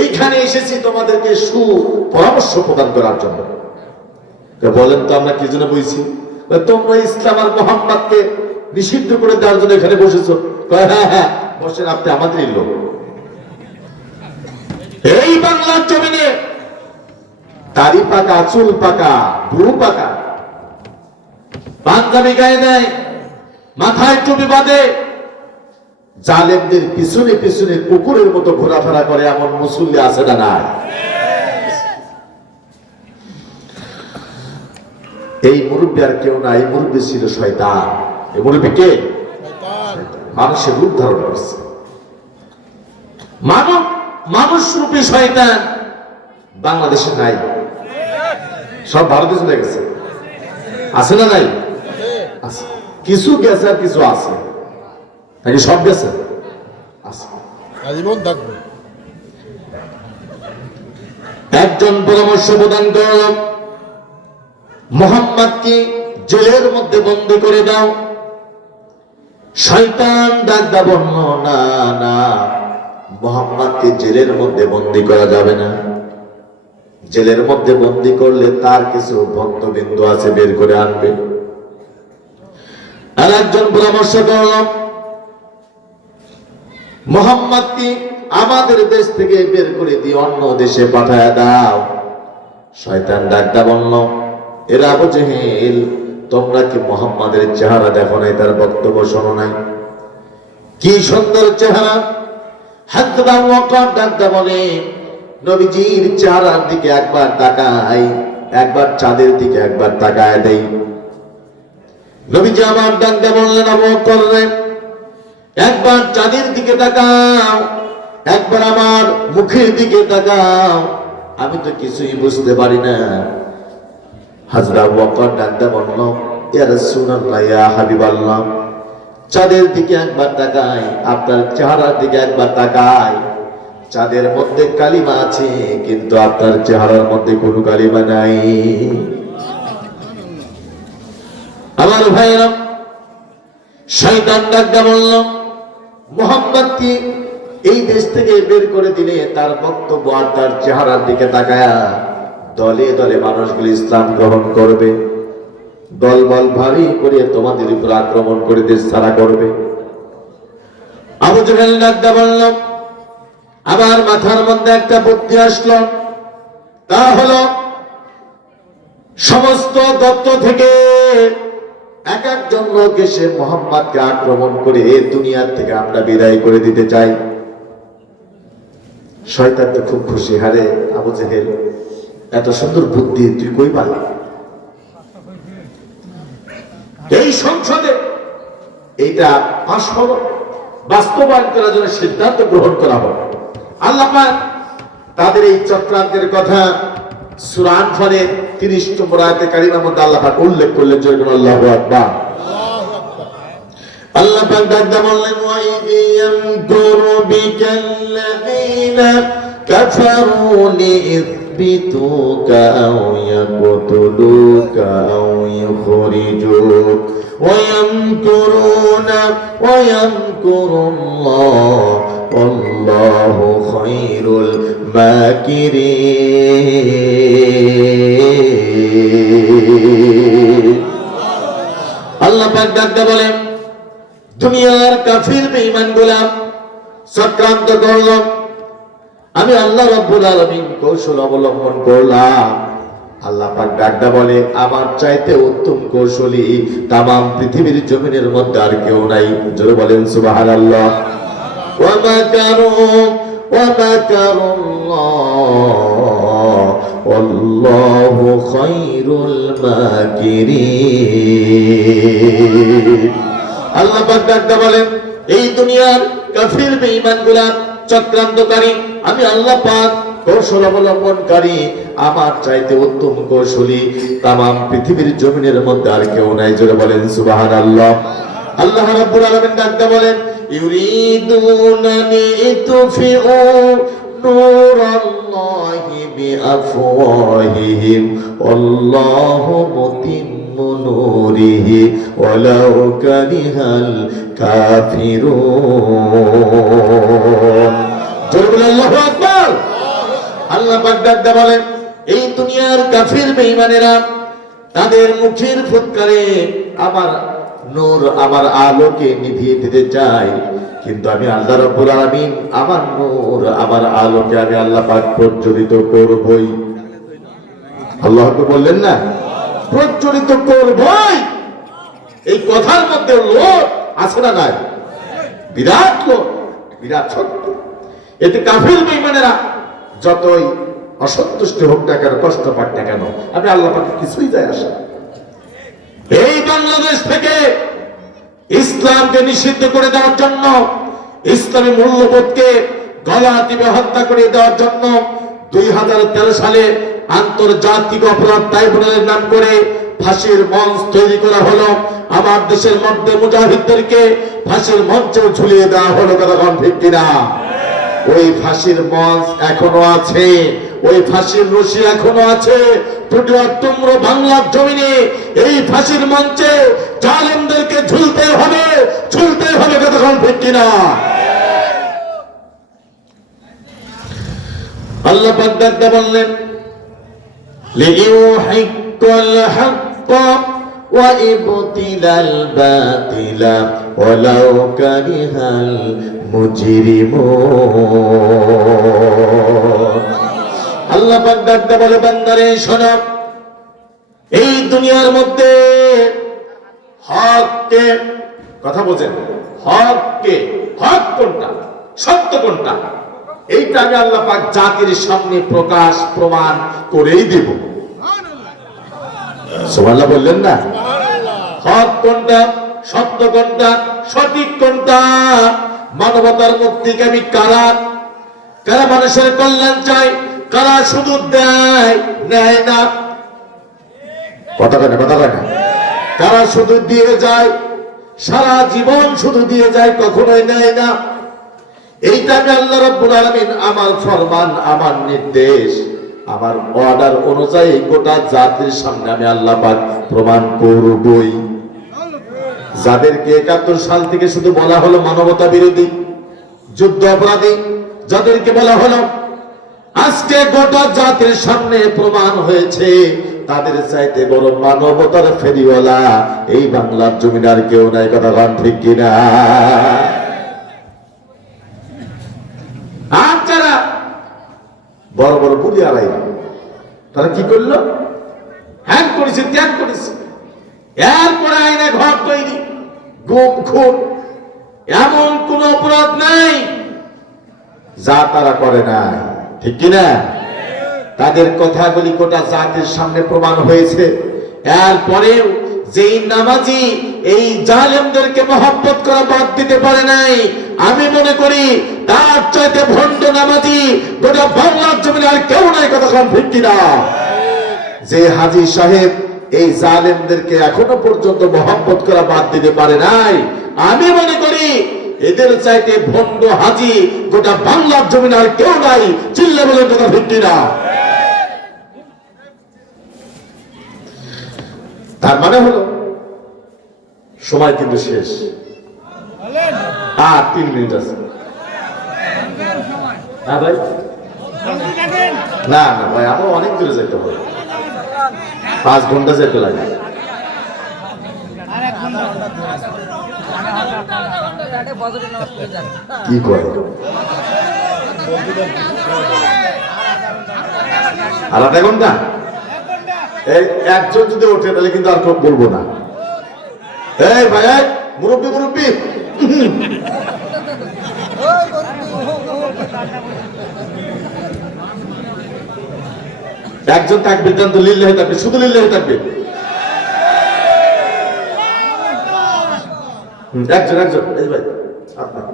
এইখানে এসেছি তোমাদেরকে সুপরামর্শ প্রদান করার জন্য। বলেন তো আমরা কি জন্য বইছি? তোমরা ইসলাম আর মুহাম্মদকে নিষিদ্ধ করে দেওয়ার জন্য এখানে বসেছো। হ্যাঁ হ্যাঁ বসেন, আপনি আমাদেরই লোক। এই বাংলার জমিনে দাড়ি পাকা, চুল পাকা, ভ্রু পাকা, পাঞ্জাবি গায়ে দেয়, মাথায় টুপি বাঁধে, জালেমদের পিছনে পিছনে কুকুরের মতো ঘোরাফেরা করে এমন মুসল্লি আছে না? নাই। এই মুরব্বী আর কেউ না, এই মুরব্বী ছিল শয়তান। এই মুরব্বী কে? মানুষের রূপ ধারণ করছে। মানুষ রূপী শয়তান বাংলাদেশে নাই, সব ভারতে চলে গেছে। আছে না? নাই। আছে, কিছু গেছে আর কিছু আছে, নাকি সব গেছে? আছে, আজীবন থাকবে। একজন পরামর্শ প্রদান করল, মুহাম্মদকে জেলের মধ্যে বন্দী করে দাও। শয়তান ডাক দা বলল, না না, মুহাম্মদকে জেলের মধ্যে বন্দী করা যাবে না। জেলের মধ্যে বন্দী করলে তার কিছু ভক্তবিন্দু আছে, বের করে আনবে। আর একজন পরামর্শ করল, মুহাম্মদকে আমাদের দেশ থেকে বের করে দিয়ে অন্য দেশে পাঠায় দাও। শয়তান ডাক দা বলল, এরা আবু জেহেল, তোমরা কি মুহাম্মাদের চেহারা দেখো নাই? তার বক্তব্য শোনো নাই? কি সুন্দর চেহারা! হযরত আবু বকর ডাক দা বলে, নবীজির চেহারার দিকে একবার তাকাই, একবার চাঁদের দিকে একবার তাকায় দেই। নবীজি আমার ডাক দা বললেন, আবু বকর রে, একবার চাঁদের দিকে তাকাও, একবার আমার মুখের দিকে তাকাও, আমি তো কিছুই বুঝতে পারি না। হযরত আবু বকর ডাক দা বলল, ইয়া রাসূলুল্লাহ, ইয়া হাবিবাল্লাহ, চাঁদের দিকে একবার তাকাই, আপনার চেহারার দিকে একবার তাকাই, চাঁদের মধ্যে কালিমা আছে, কিন্তু আপনার চেহারার মধ্যে কোনো কালিমা নাই। আমার ভাইরা, শয়তান ডাক দা বলল, মুহাম্মদকে এই দেশ থেকে বের করে দিলে তার বক্তব্য আর তার চেহারার দিকে তাকায়া দলে দলে মানুষগুলো ইসলাম গ্রহণ করবে, দলবল ভারী করে তোমাদের উপর আক্রমণ করে দেশ ছাড়া করবে। আবু জেহেল ডাক দা বলল, আবার মাথার মধ্যে একটা বুদ্ধি আসলো, তা হলো সমস্ত দপ্ত থেকে এক একজন লোক এসে মুহাম্মদকে আক্রমণ করে এই দুনিয়ার থেকে আমরা বিদায় করে দিতে চাই। শয়তান তো খুব খুশি, হারে আবু জেহেল, এত সুন্দর বুদ্ধি তুই কই পালি? এই সংসদে এইটা পাস হলো, বাস্তবায়ন করার জন্য সিদ্ধান্ত গ্রহণ করা হলো। আল্লাহ পাক তাদের এই চক্রান্তের কথা সূরা আনফালের 30 নম্বর আয়াতে কারিমার মধ্যে আল্লাহ পাক উল্লেখ করলেন। জয় আল্লাহু আকবার। আল্লাহ পাক ডাকতে বললেন, ওয়া ইয়ামকুরু বিকাল্লাযীনা কাফারু يثبتوك أو يقتلوك أو يخرجوك ويمكرون ويمكر الله والله خير الماكرين আল্লাহ পাক ডাকতে বলেন দুনিয়ার কাফির বেঈমানগুলা চক্রান্ত করলো আমি আল্লাহ রাব্বুল আলামিন কৌশল অবলম্বন করলাম আল্লাহ পাক ডাকতে বলে আমার চাইতে উত্তম কৌশলী তামাম পৃথিবীর জমিনের মধ্যে আর কেউ নাই জোরে বলেন সুবহানাল্লাহ ওয়া মাকারু আল্লাহ ওয়াল্লাহু খায়রুল মাকিরিন আল্লাহ পাক ডাকতে বলেন এই দুনিয়ার কাফির বেঈমানগুলা চক্রান্তকারী আমি আল্লাহ পাক কৌশল অবলম্বনকারী আমার চাইতে উত্তম কৌশলী তামাম পৃথিবীর জমিনের মধ্যে আর কেউ নাই জোরে বলেন সুবহানাল্লাহ আল্লাহ রাব্বুল আলামিন ডাকতে বলেন ইউরিদুনা লিতুফিউ নূরাল্লাহি বিআফওয়াহিহিম আল্লাহু মুতিম্মু নূরিহি ওয়ালাউ কারিহাল কাফিরুন জোরে বলেন আল্লাহু আকবার আল্লাহ পাক ডাকতে বলেন এই দুনিয়ার কাফির বেঈমানেরা তাদের মুখের ফুৎকারে আমার নূর আমার আলোকে নিভিয়ে দিতে চায় কিন্তু আমি আল্লাহ রাব্বুল আলামিন আমার নূর আমার আলোকে আমি আল্লাহ পাক প্রজ্বলিত করবই আল্লাহ তো বললেন না প্রজ্বলিত করবই এই কথার মধ্যে লোভ আছে না নাই বিরাট লোভ বিরাট সত্য এতে কাফির বেঈমানেরা যতই অসন্তুষ্ট হোক না কেন কষ্ট পাক না কেন আমি আল্লাহ পাকে কিছুই যায় আসে এই বাংলাদেশ থেকে ইসলামকে নিষিদ্ধ করে দেওয়ার জন্য ইসলামী মূল্যবোধকে গলা টিপে হত্যা করে দেওয়ার জন্য 2013 সালে আন্তর্জাতিক অপরাধ ট্রাইব্যুনালের নাম করে ফাঁসির মঞ্চ তৈরি করা হলো আমার দেশের মধ্যে মুজাহিদদেরকে ফাঁসির মঞ্চে ঝুলিয়ে দেওয়া হলো কতক্ষণ ঠিক কিনা ওই ফাঁসির মঞ্চ এখনো আছে ওই ফাঁসির রশি এখনো আছে তোমরা বাংলার জমিনে এই ফাঁসির মঞ্চে জালেমদেরকে ঝুলতে হবে কতক্ষণ ঠিক কিনা আল্লাহ পাক ডাকতে বললেন লিইউহিক্কাল হাক্কা ওয়া ইবতিলাল বাতিলা ওয়ালাউ কারিহাল মুজরিমুন আল্লাহ পাক ডাকতে বলে বান্দারে শোনো এই দুনিয়ার মধ্যে হককে কথা বোঝেন হককে হক কোনটা সত্য কোনটা এইটা আমি আল্লাহ পাক জাতির সামনে প্রকাশ প্রমাণ করেই দেব সুবহানাল্লাহ বললেন না হক কোনটা সত্য কোনটা সঠিক কোনটা মানবতার মুক্তিকামী কারা কারা মানুষের কল্যাণ চায় কারা শুধু দেয় নেয় না কথা কয় না কারা শুধু দিয়ে যায় সারা জীবন শুধু দিয়ে যায় কখনোই নেয় না এইটা আমি আল্লাহ রাব্বুল আলামিন আমার ফরমান আমার নির্দেশ আমার অর্ডার অনুযায়ী গোটা জাতির সামনে আমি আল্লাহ পাক প্রমাণ করবই যাদেরকে 71 সাল থেকে শুধু বলা হলো মানবতা বিরোধী যুদ্ধ অপরাধী যাদেরকে বলা হলো আজকে গোটা জাতির সামনে প্রমাণ হয়েছে তাদের চাইতে বড় মানবতার ফেরিওয়ালা এই বাংলার জমিনে আর কেউ নাই কথা বলেন ঠিক কিনা আর যারা বড় বড় বুলি আড়াই তারা কি করলো হ্যাং করেছে ত্যাগ করেছে এরপরে আইনে ঘর তৈরি গুম খুন এমন কোন অপরাধ নাই যা তারা করে নাই ঠিক কিনা তাদের কথাগুলি গোটা জাতির সামনে প্রমাণ হয়েছে এরপরেও যেই নামাজি এই জালেমদেরকে মহব্বত করা বাদ দিতে পারে নাই আমি মনে করি তার চাইতে ভণ্ড নামাজি গোটা বাংলার জমিনে আর কেউ নাই কথা ঠিক কিনা যে হাজী সাহেব এই জালেমদেরকে এখনো পর্যন্ত মহব্বত করা বাদ দিতে পারে নাই আমি মনে করি এদের চাইতে ভণ্ড হাজী গোটা বাংলার জমিনে আর কেউ নাই চিল্লা বলে কথা ঠিক কিনা তার মানে হলো সময় কিন্তু শেষ, আর 3 মিনিট আছে। হ্যাঁ ভাই, না না ভাই, আমার অনেক দূরে যেতে হবে, 5 ঘন্টা যেতে লাগে। কি করে আর 1/2 ঘন্টা? এই একজন যদি ওঠে তাহলে কিন্তু আর কেউ বলবো না। এই ভাই, মুরব্বী মুরব্বী, একজন তাকবীর দেন তো, লিল্লাহি তাকবীর, শুধু লিল্লাহি তাকবীর। একজন একজন, এই ভাই আপনার।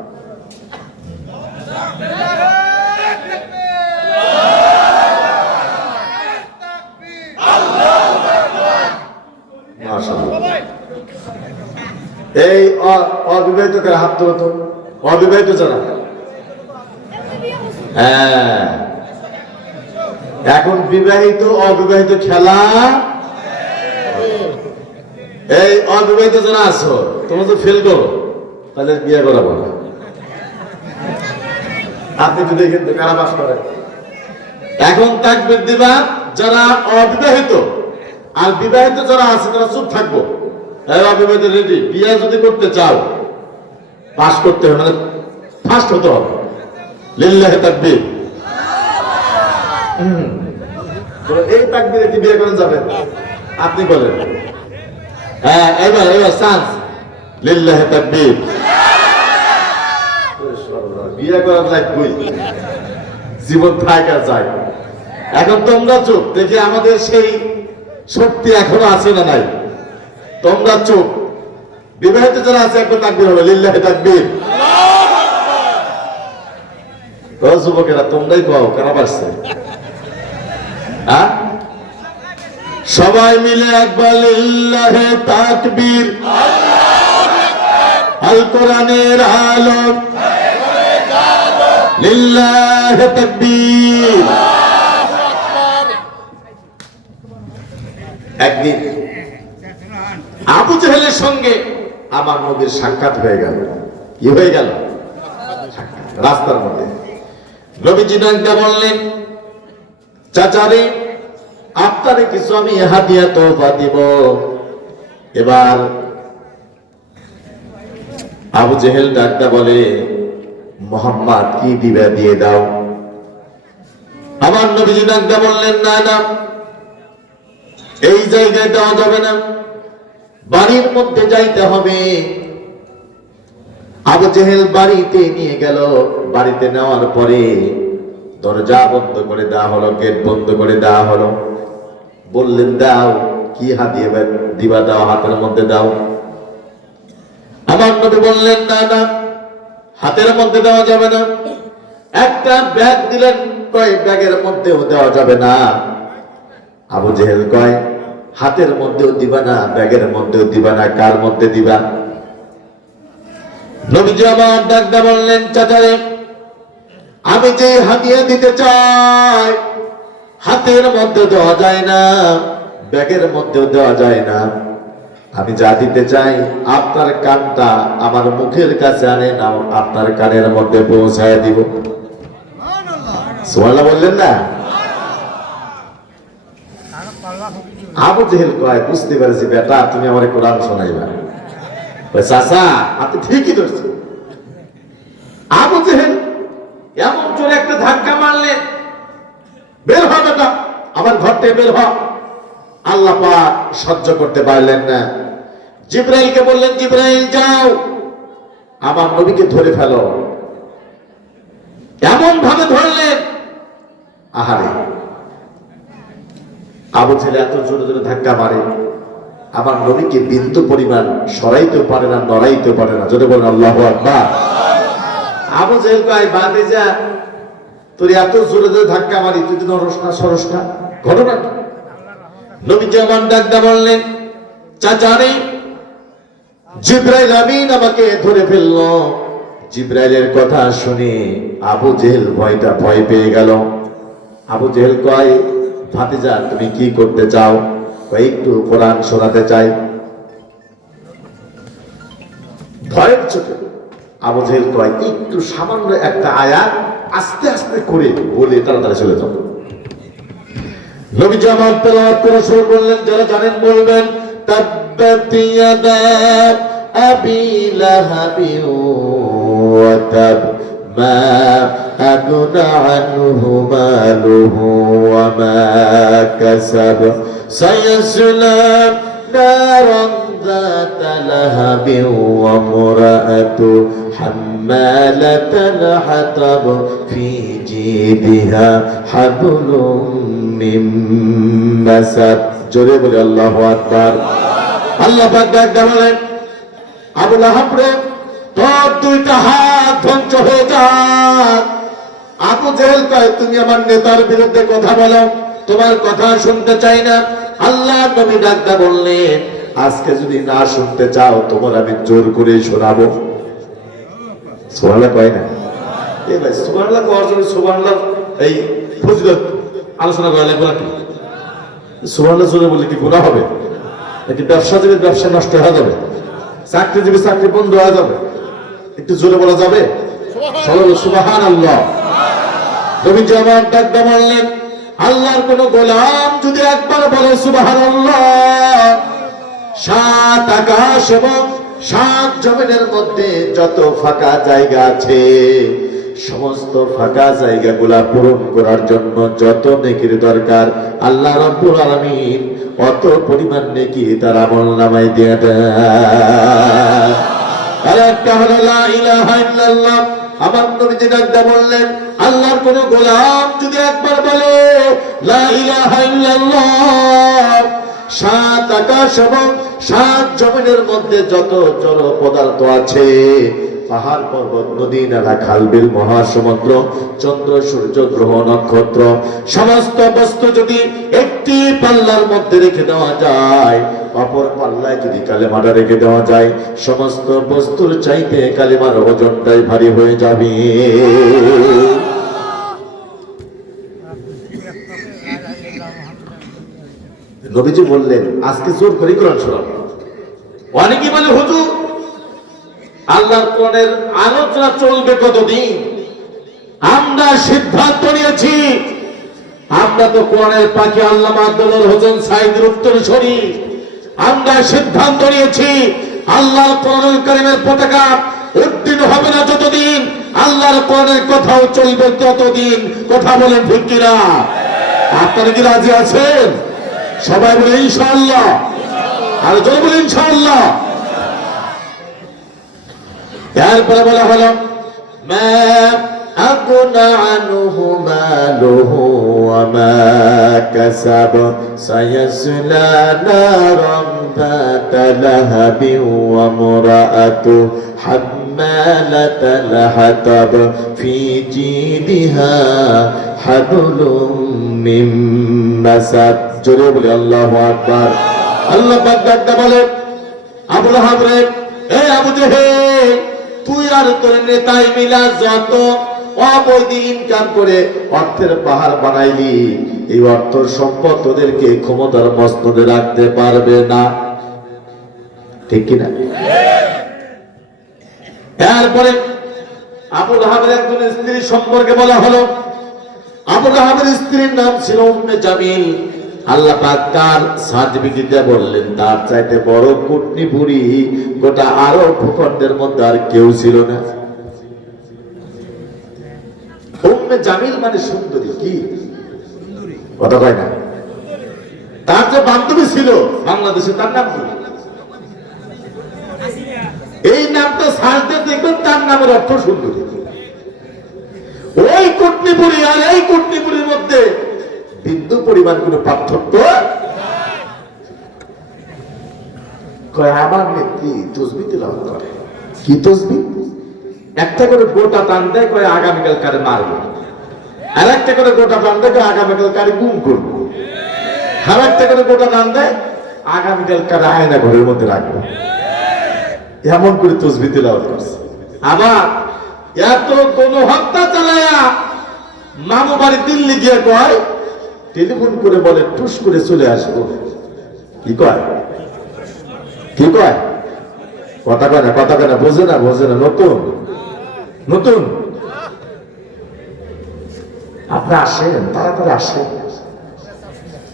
এই অবিবাহিত কারা হাত তোলো তো, অবিবাহিত যারা। হ্যাঁ, এখন বিবাহিত অবিবাহিত খেলা। এই অবিবাহিত যারা আছো, তোমরা তো ফেল করো, তাহলে বিয়ে করাবো না। আপনি যদি কিন্তু কারাবাস করেন, এখন তাকবীর দিবা যারা অবিবাহিত, আর বিবাহিত যারা আছে তারা চুপ থাকবো। অবিবাহিত রেডি, বিয়ে যদি করতে চাও পাস করতে হবে, মানে ফার্স্ট হতে হবে। লিল্লাহি তাকবীর। এই তাকবীরে কি বিয়ে করেন যাবেন? আপনি বলেন। হ্যাঁ, এবার চান্স। লিল্লাহি তাকবীর। বিয়ে করার লাগবেই, জীবন থাকা যায়। এখন তোমরা চুপ, দেখি আমাদের সেই শক্তি এখনো আছে না নাই। তোমরা চুপ, বিবাহিত যারা আছে একবার তাকবীর হবে, লিল্লাহি তাকবীর। যুবকেরা তোমরাই কও, কারা পারছে? সবাই মিলে একবার লিল্লাহি তাকবীর। আল কোরআনের আলো, লিল্লাহি তাকবীর। একদিন আবু জেহেলের সঙ্গে আমার নবীর সাক্ষাৎ হয়ে গেল। কি হয়ে গেল? রাস্তার মধ্যে নবীজি ডাকতে বললেন, চাচারে আপনারে কিছু আমি হাদিয়া তোফা দিব। এবার আবু জেহেল ডাকতে বলে, মুহাম্মদ কি দিবে দিয়ে দাও। আমার নবীজি ডাকতে বললেন, না না, এই জায়গায় দেওয়া যাবে না, বাড়ির মধ্যে যাইতে হবে। আবু জেহেল বাড়িতে নিয়ে গেল। বাড়িতে নেওয়ার পরে দরজা বন্ধ করে দেওয়া হলো, গেট বন্ধ করে দেওয়া হলো। বললেন, দাও, কি হাদিয়া দিবা দাও, হাতের মধ্যে দাও। আমার নবী বললেন, না না, হাতের মধ্যে দেওয়া যাবে না। একটা ব্যাগ দিলেন, কয় ব্যাগের মধ্যেও দেওয়া যাবে না। আবু জেহেল কয়, হাতের মধ্যেও দিবা না, ব্যাগের মধ্যেও দিবা না, কার মধ্যে দিবা? নবীজি আমার ডাকতে বললেন, চাচারে আমি যে হাদিয়া দিতে চাই, হাতের মধ্যে দেওয়া যায় না, ব্যাগের মধ্যেও দেওয়া যায় না। আমি যা দিতে চাই, আপনার কানটা আমার মুখের কাছে আনে না, আপনার কানের মধ্যে পৌঁছায় দিব। সুবহানাল্লাহ বললেন না? আবু জেহেল কয়, বুঝতে পারছি বেটা, তুমি আমার কোরআন শোনাইবা। চাচা আপনি ঠিকই ধরছেন। আবু জেহেল এমন জোরে একটা ধাক্কা মারলেন, বের হ বেটা, আমার ঘর থেকে বের হ। আল্লাহ পাক সহ্য করতে পারলেন না। জিবরাইলকে বললেন, জিবরাইল যাও, আমার নবীকে ধরে ফেলো। এমন ভাবে ধরলেন, আহারে আবু জেহেল এত জোরে জোরে ধাক্কা মারে, আমার নবীকে বিন্দু পরিমাণ সরাইতেও পারে না, নড়াইতেও পারে না। যদি বলেন আল্লাহু আকবার। আবু জেহেল কয়, বাদে যা, তোর এত জোরে জোরে ধাক্কা মারি, তুই তো নরস না, সরস না, ঘটনা কি? নবীজি আমার ডাকতে বললেন, চাচারে জিবরাইল আমিন আমাকে ধরে ফেললো। জিবরাইলের কথা শুনে আবু জেহেল ভয় পেয়ে গেল। আবু জেহেল কয়, ভাতিজা তুমি কি করতে চাও? একটু কোরআন শোনাতে চাই। ভয়ের চোখে আবু জেহেল কয় একটু সামান্য একটা আয়াত আস্তে আস্তে করে বলে তাড়াতাড়ি চলে যাও। নবীজি আমার তেলাওয়াত করে শুরু করলেন, যারা জানেন বলবেন তাব্বাত ইয়াদা আবি লাহাবি ওয়া তাব মা আগনা আনহু মালুহু ওয়া মা কাসাব সায়াসলা নারান যাতা লাহাবি ওয়া মুরাআতু হাম্মালাতাল হাতাব ফি জিদিহা হাবলুম মিন মাসাদ। জোরে বলে আল্লাহু আকবার। আল্লাহ পাক ডাক বলেন, আবু লাহাব রে, তোর দুইটা হাত ধ্বংস হয়ে যাক। আবু জেহেল কয়, তুমি আমার নেতার বিরুদ্ধে কথা বলো, তোমার কথা শুনতে চাই না। আল্লাহ নবী ডাকদা বললেন, আজকে যদি না শুনতে চাও তোমার আমি জোর করে শোনাবো। সুবহানাল্লাহ কয় না? এই ভাই সুবহানাল্লাহ কওয়ার জন্য সুবহানাল্লাহ এই ফজিলত আলোচনা করা লাগবে নাকি? সুবহানাল্লাহ জোরে বললে কি গুনাহ হবে নাকি? ব্যবসাজীবীর ব্যবসা নষ্ট হয়ে যাবে, চাকরিজীবী চাকরি বন্ধ হয়ে যাবে? একটু জোরে বলা যাবে? সুবহানাল্লাহ। নবীজি আমার ডাকদা বললেন, আল্লাহর কোন গোলাম যদি একবার বলে সুবহানাল্লাহ, সাত আকাশ এবং সাত জমিনের মধ্যে যত ফাঁকা জায়গা আছে সমস্ত ফাঁকা জায়গাগুলা পূরণ করার জন্য যত নেকির দরকার আল্লাহ রাব্বুল আলামিন অত পরিমাণ নেকি তার আমলনামায় দিয়ে দেয়। আর একটা হলো লা ইলাহা ইল্লাল্লাহ। আমার নবীজি ডাকদা বললেন, আল্লাহর কোন গোলাম যদি একবার বলে লা ইলাহা ইল্লাল্লাহ, সাত আকাশ এবং সাত জমিনের মধ্যে যত জড় পদার্থ আছে, পাহাড় পর্বত নদী নালা খাল বিল মহাসমুদ্র চন্দ্র সূর্য গ্রহ নক্ষত্র সমস্ত বস্তু যদি একটি পাল্লার মধ্যে রেখে দেওয়া যায়, অপর পাল্লায় যদি কালেমাটা রেখে দেওয়া যায়, সমস্ত বস্তুর চাইতে কালেমার ওজনটাই ভারী হয়ে যাবে। নবীজি বললেন, আজকে জোর করে কোরআন শোনাবো। অনেকে বলে, হুজুর আল্লাহর কোরআনের আলোচনা চলবে কতদিন? আমরা সিদ্ধান্ত নিয়েছি, আমরা তো কোরআনের পাখি আল্লামা আব্দুল হোসেন সাইদের উত্তরসূরি। আমরা সিদ্ধান্ত নিয়েছি আল্লাহর কোরআনুল কারীমের পতাকা উড্ডীন হবে না যতদিন আল্লাহর কোরআনের কথাও চলবে ততদিন। কথা বলেন ঠিক কিনা? আপনারা কি রাজি আছেন? সবাই বলে ইনশাআল্লাহ। আর জোরে বলে ইনশাআল্লাহ। এরপরে বলা হলো, মা আগনা আনহু মালুহু ওয়া মা কাসাব সায়াসলা নারান যাতা লাহাবি ওয়া মুরাআতু হাম্মালাতাল হাতাব ফি জিদিহা হাবলুম মিন মাসাদ। জোরে বলে আল্লাহু আকবার। আল্লাহ পাক ডাকতে বলে, আবু লাহাব রে, এ আবু জেহেল, তুই আর তোর নেতাই মিলা যত অবৈধ ইনকাম করে অর্থের পাহাড় বানাইলি, এই অর্থ সম্পদ তোদেরকে ক্ষমতার মসনদে রাখতে পারবে না। ঠিক কিনা? এরপরে আবু লাহাবের একজন স্ত্রী সম্পর্কে বলা হলো। আবু লাহাবের স্ত্রীর নাম ছিল উম্মে জামিল। আল্লাহ পাক তার সার্টিফিকেটে বললেন, তার চাইতে বড় কুটনিপুরি গোটা আরব ভূখণ্ডের মধ্যে আর কেউ ছিল না। উম্মে জামিল মানে সুন্দরী। কি কথা কয় না? তার যে বান্ধবী ছিল বাংলাদেশে, তার নাম কি? এই নামটা সার্চে দেখবেন, তার নামের অর্থ সুন্দরী। ওই কুটনিপুরি আর এই কুটনিপুরির মধ্যে বিন্দু পরিমাণ কোন পার্থক্য। আমার নেত্রী তসবিহ তেলাওয়াত করে। কি তসবিহ? একটা করে গোটা টান দেয়, কয় আগামীকাল কারে মারবো। আর একটা করে গোটা টান দেয়, আগামীকাল কারে গুম করবো। আর একটা করে গোটা টান দেয়, আগামীকাল কারে আয়না ঘরের মধ্যে রাখবো। এমন করে তসবিহ তেলাওয়াত করছে। আবার এত গণহত্যা চালায়া মামু বাড়ি দিল্লি গিয়ে কয়, টেলিফোন করে বলে টুস করে চলে আসবো। কি কয় কথা কয় না বোঝে না নতুন নতুন। আপনি আসেন, তাড়াতাড়ি আসেন।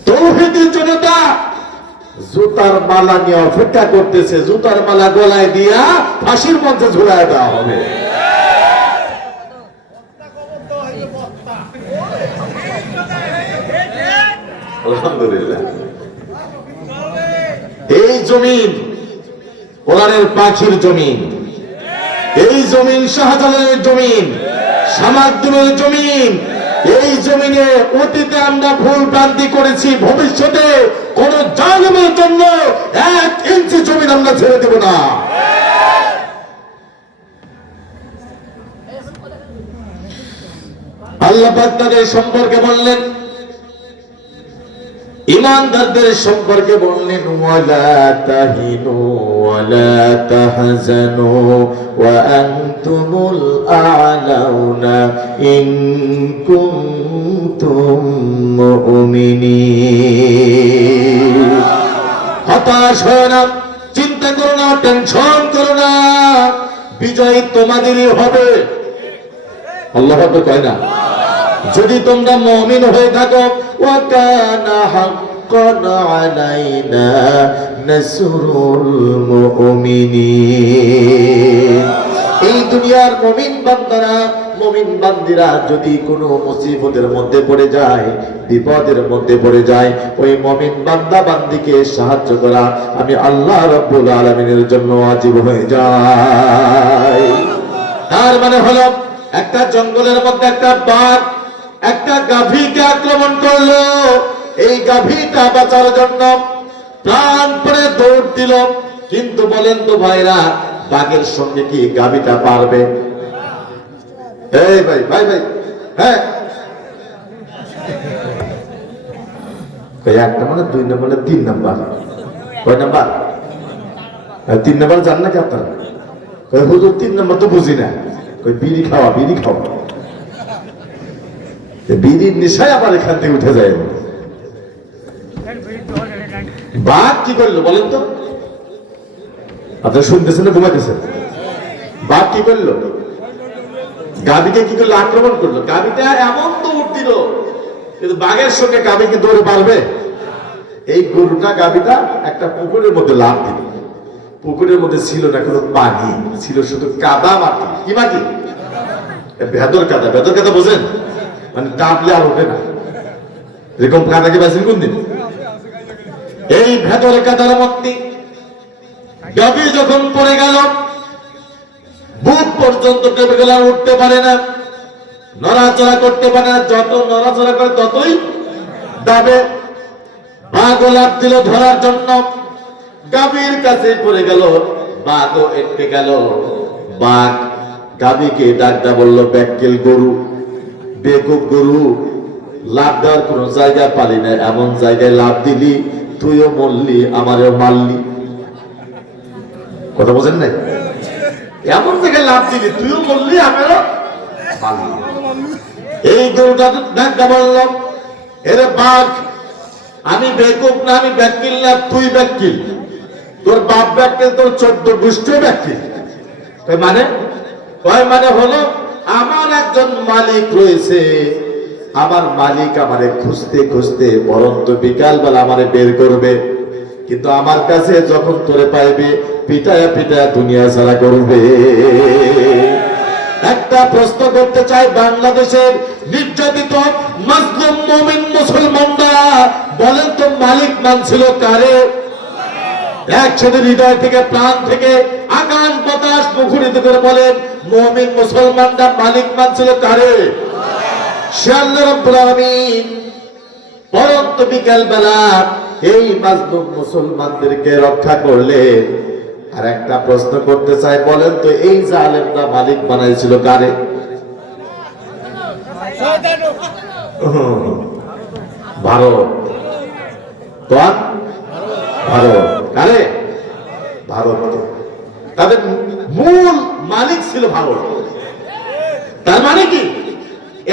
তৌহিদের জনতা জুতার মালা নিয়ে অপেক্ষা করতেছে, জুতার মালা গলায় দিয়া ফাঁসির মঞ্চে ঝুলায় দেওয়া হবে। আলহামদুলিল্লাহ। এই জমিন কোরআনের পাখির জমিন, এই জমিন শাহজালালের জমিন, সামাদ্দুলের জমিন। এই জমিনে অতীতে আমরা ভুল ভ্রান্তি করেছি, ভবিষ্যতে কোন জালেমের জন্য 1 ইঞ্চি জমিন আমরা ছেড়ে দেব না। আল্লাহ পাক তাদের সম্পর্কে বললেন, ঈমানদারদের সম্পর্কে বললেন, ওয়ালা তাহিনু ওয়ালা তাহজানু ওয়া আনতুমুল আ'লাউনা ইন কুনতুম মুমিনিন। হতাশ হয় না, চিন্তা করো না, টেনশন করো না, বিজয় তোমাদেরই হবে। আল্লাহ পাক কয় না, যদি তোমরা মুমিন হয়ে থাকো, ওয়া কানা হাক্কান আলাইনা নাসরুল মুমিনিন। এই দুনিয়ার মুমিন বান্দারা, মুমিন বান্দিরা যদি কোনো মুসিবতের মধ্যে পড়ে যায়, বিপদের মধ্যে পড়ে যায়, ওই মুমিন বান্দা বান্দিকে সাহায্য করা আমি আল্লাহ রাব্বুল আলামিনের জন্য ওয়াজিব হয়ে যায়। তার মানে হলো, একটা জঙ্গলের মধ্যে একটা বাঘ একটা গাভীকে আক্রমণ করলো। এই গাভীটা বাঁচার জন্য প্রাণপণে দৌড় দিল, কিন্তু বলেন তো ভাইরা, বাঘের সঙ্গে কি গাভীটা পারবে? এই ভাই হ্যাঁ, একটা মানে 2 নম্বর, 3 নম্বর, কয় নাম্বার? 3 নম্বর জান নাকি আপনারা? হুজুর 3 নম্বর তো বুঝি না। বিড়ি খাওয়া বিড়ির নেশায় আবার এখান থেকে উঠে যায়। বাঘ কি করলো বলেন তো? আপনারা শুনতেছেন না ঘুমাইতেছেন? বাঘ কি করলো? গাভীকে কি করলো? আক্রমণ করলো। গাভীটা এমন দৌড় দিল, কিন্তু বাঘের সঙ্গে গাভী কি দৌড়ে পারবে? এই গরুটা গাভীটা একটা পুকুরের মধ্যে লাফ দিল। পুকুরের মধ্যে ছিল না কোনো পানি, ছিল শুধু কাদা মাটি। কি মাটি? ভেতর কাদা। ভেতর কাদা বোঝেন? মানে ডাবলে আর ওঠে না, এরকম কাদাকে বাঁচেন কোন দিন? এই ভেতর কাদার মধ্যে গাভী যখন পড়ে গেল, বুক পর্যন্ত টেপে গেল, আর উঠতে পারে না, নড়াচড়া করতে পারে না। যত নড়াচড়া করে ততই দাবে। বাঘও লাফ দিল ধরার জন্য, গাভীর কাছে পড়ে গেল, বাঘও এটকে গেল। বাঘ গাভীকে ডাকটা বলল, ব্যাককেল গরু, বেকুব গরু, লাভ দেওয়ার কোন জায়গা পালি না, এমন জায়গায় লাভ দিলি তুইও মরলি, আমারও মারলি। কথা বোঝেন নাই? এমন জায়গায় লাভ দিলি, তুইও মরলি, আমারও মারলি। এই গরুটা ডাকটা বলল, এরে বাঘ, আমি বেকুব না, আমি ব্যাককিল না, তুই ব্যাককিল। তোর বাপ ব্যাককিল, তোর 14 গোষ্ঠী ব্যাককিল। মানে হলো, আমার একজন মালিক রয়েছে, আমার মালিক আমারে খুঁজতে খুঁজতে পরন্ত বিকাল বেলা আমারে বের করবে, কিন্তু আমার কাছে যখন তোরে পাইবে পিটায়া পিটায়া দুনিয়া ছাড়া করবে। একটা প্রশ্ন করতে চাই, বাংলাদেশের নির্যাতিত মাজলুম মুমিন মুসলমানরা বলেন তো, মালিক মানছিল কারে? একসাথে হৃদয় থেকে, প্রাণ থেকে আকাশ বাতাস মুখরিত করে বলেন, মুমিন মুসলমানরা মালিক মানছিল কারে? সে আল্লাহ রাব্বুল আলামিন। পরন্ত বিকাল বেলা এই মাজলুম মুসলমানদেরকে রক্ষা করলেন। আর একটা প্রশ্ন করতে চাই, বলেন তো, এই জালেমরা মালিক বানাইছিল কারে? ভারত। ভারত কারে? ভারত। তাদের মূল মালিক ছিল ভারত। তার মানে কি,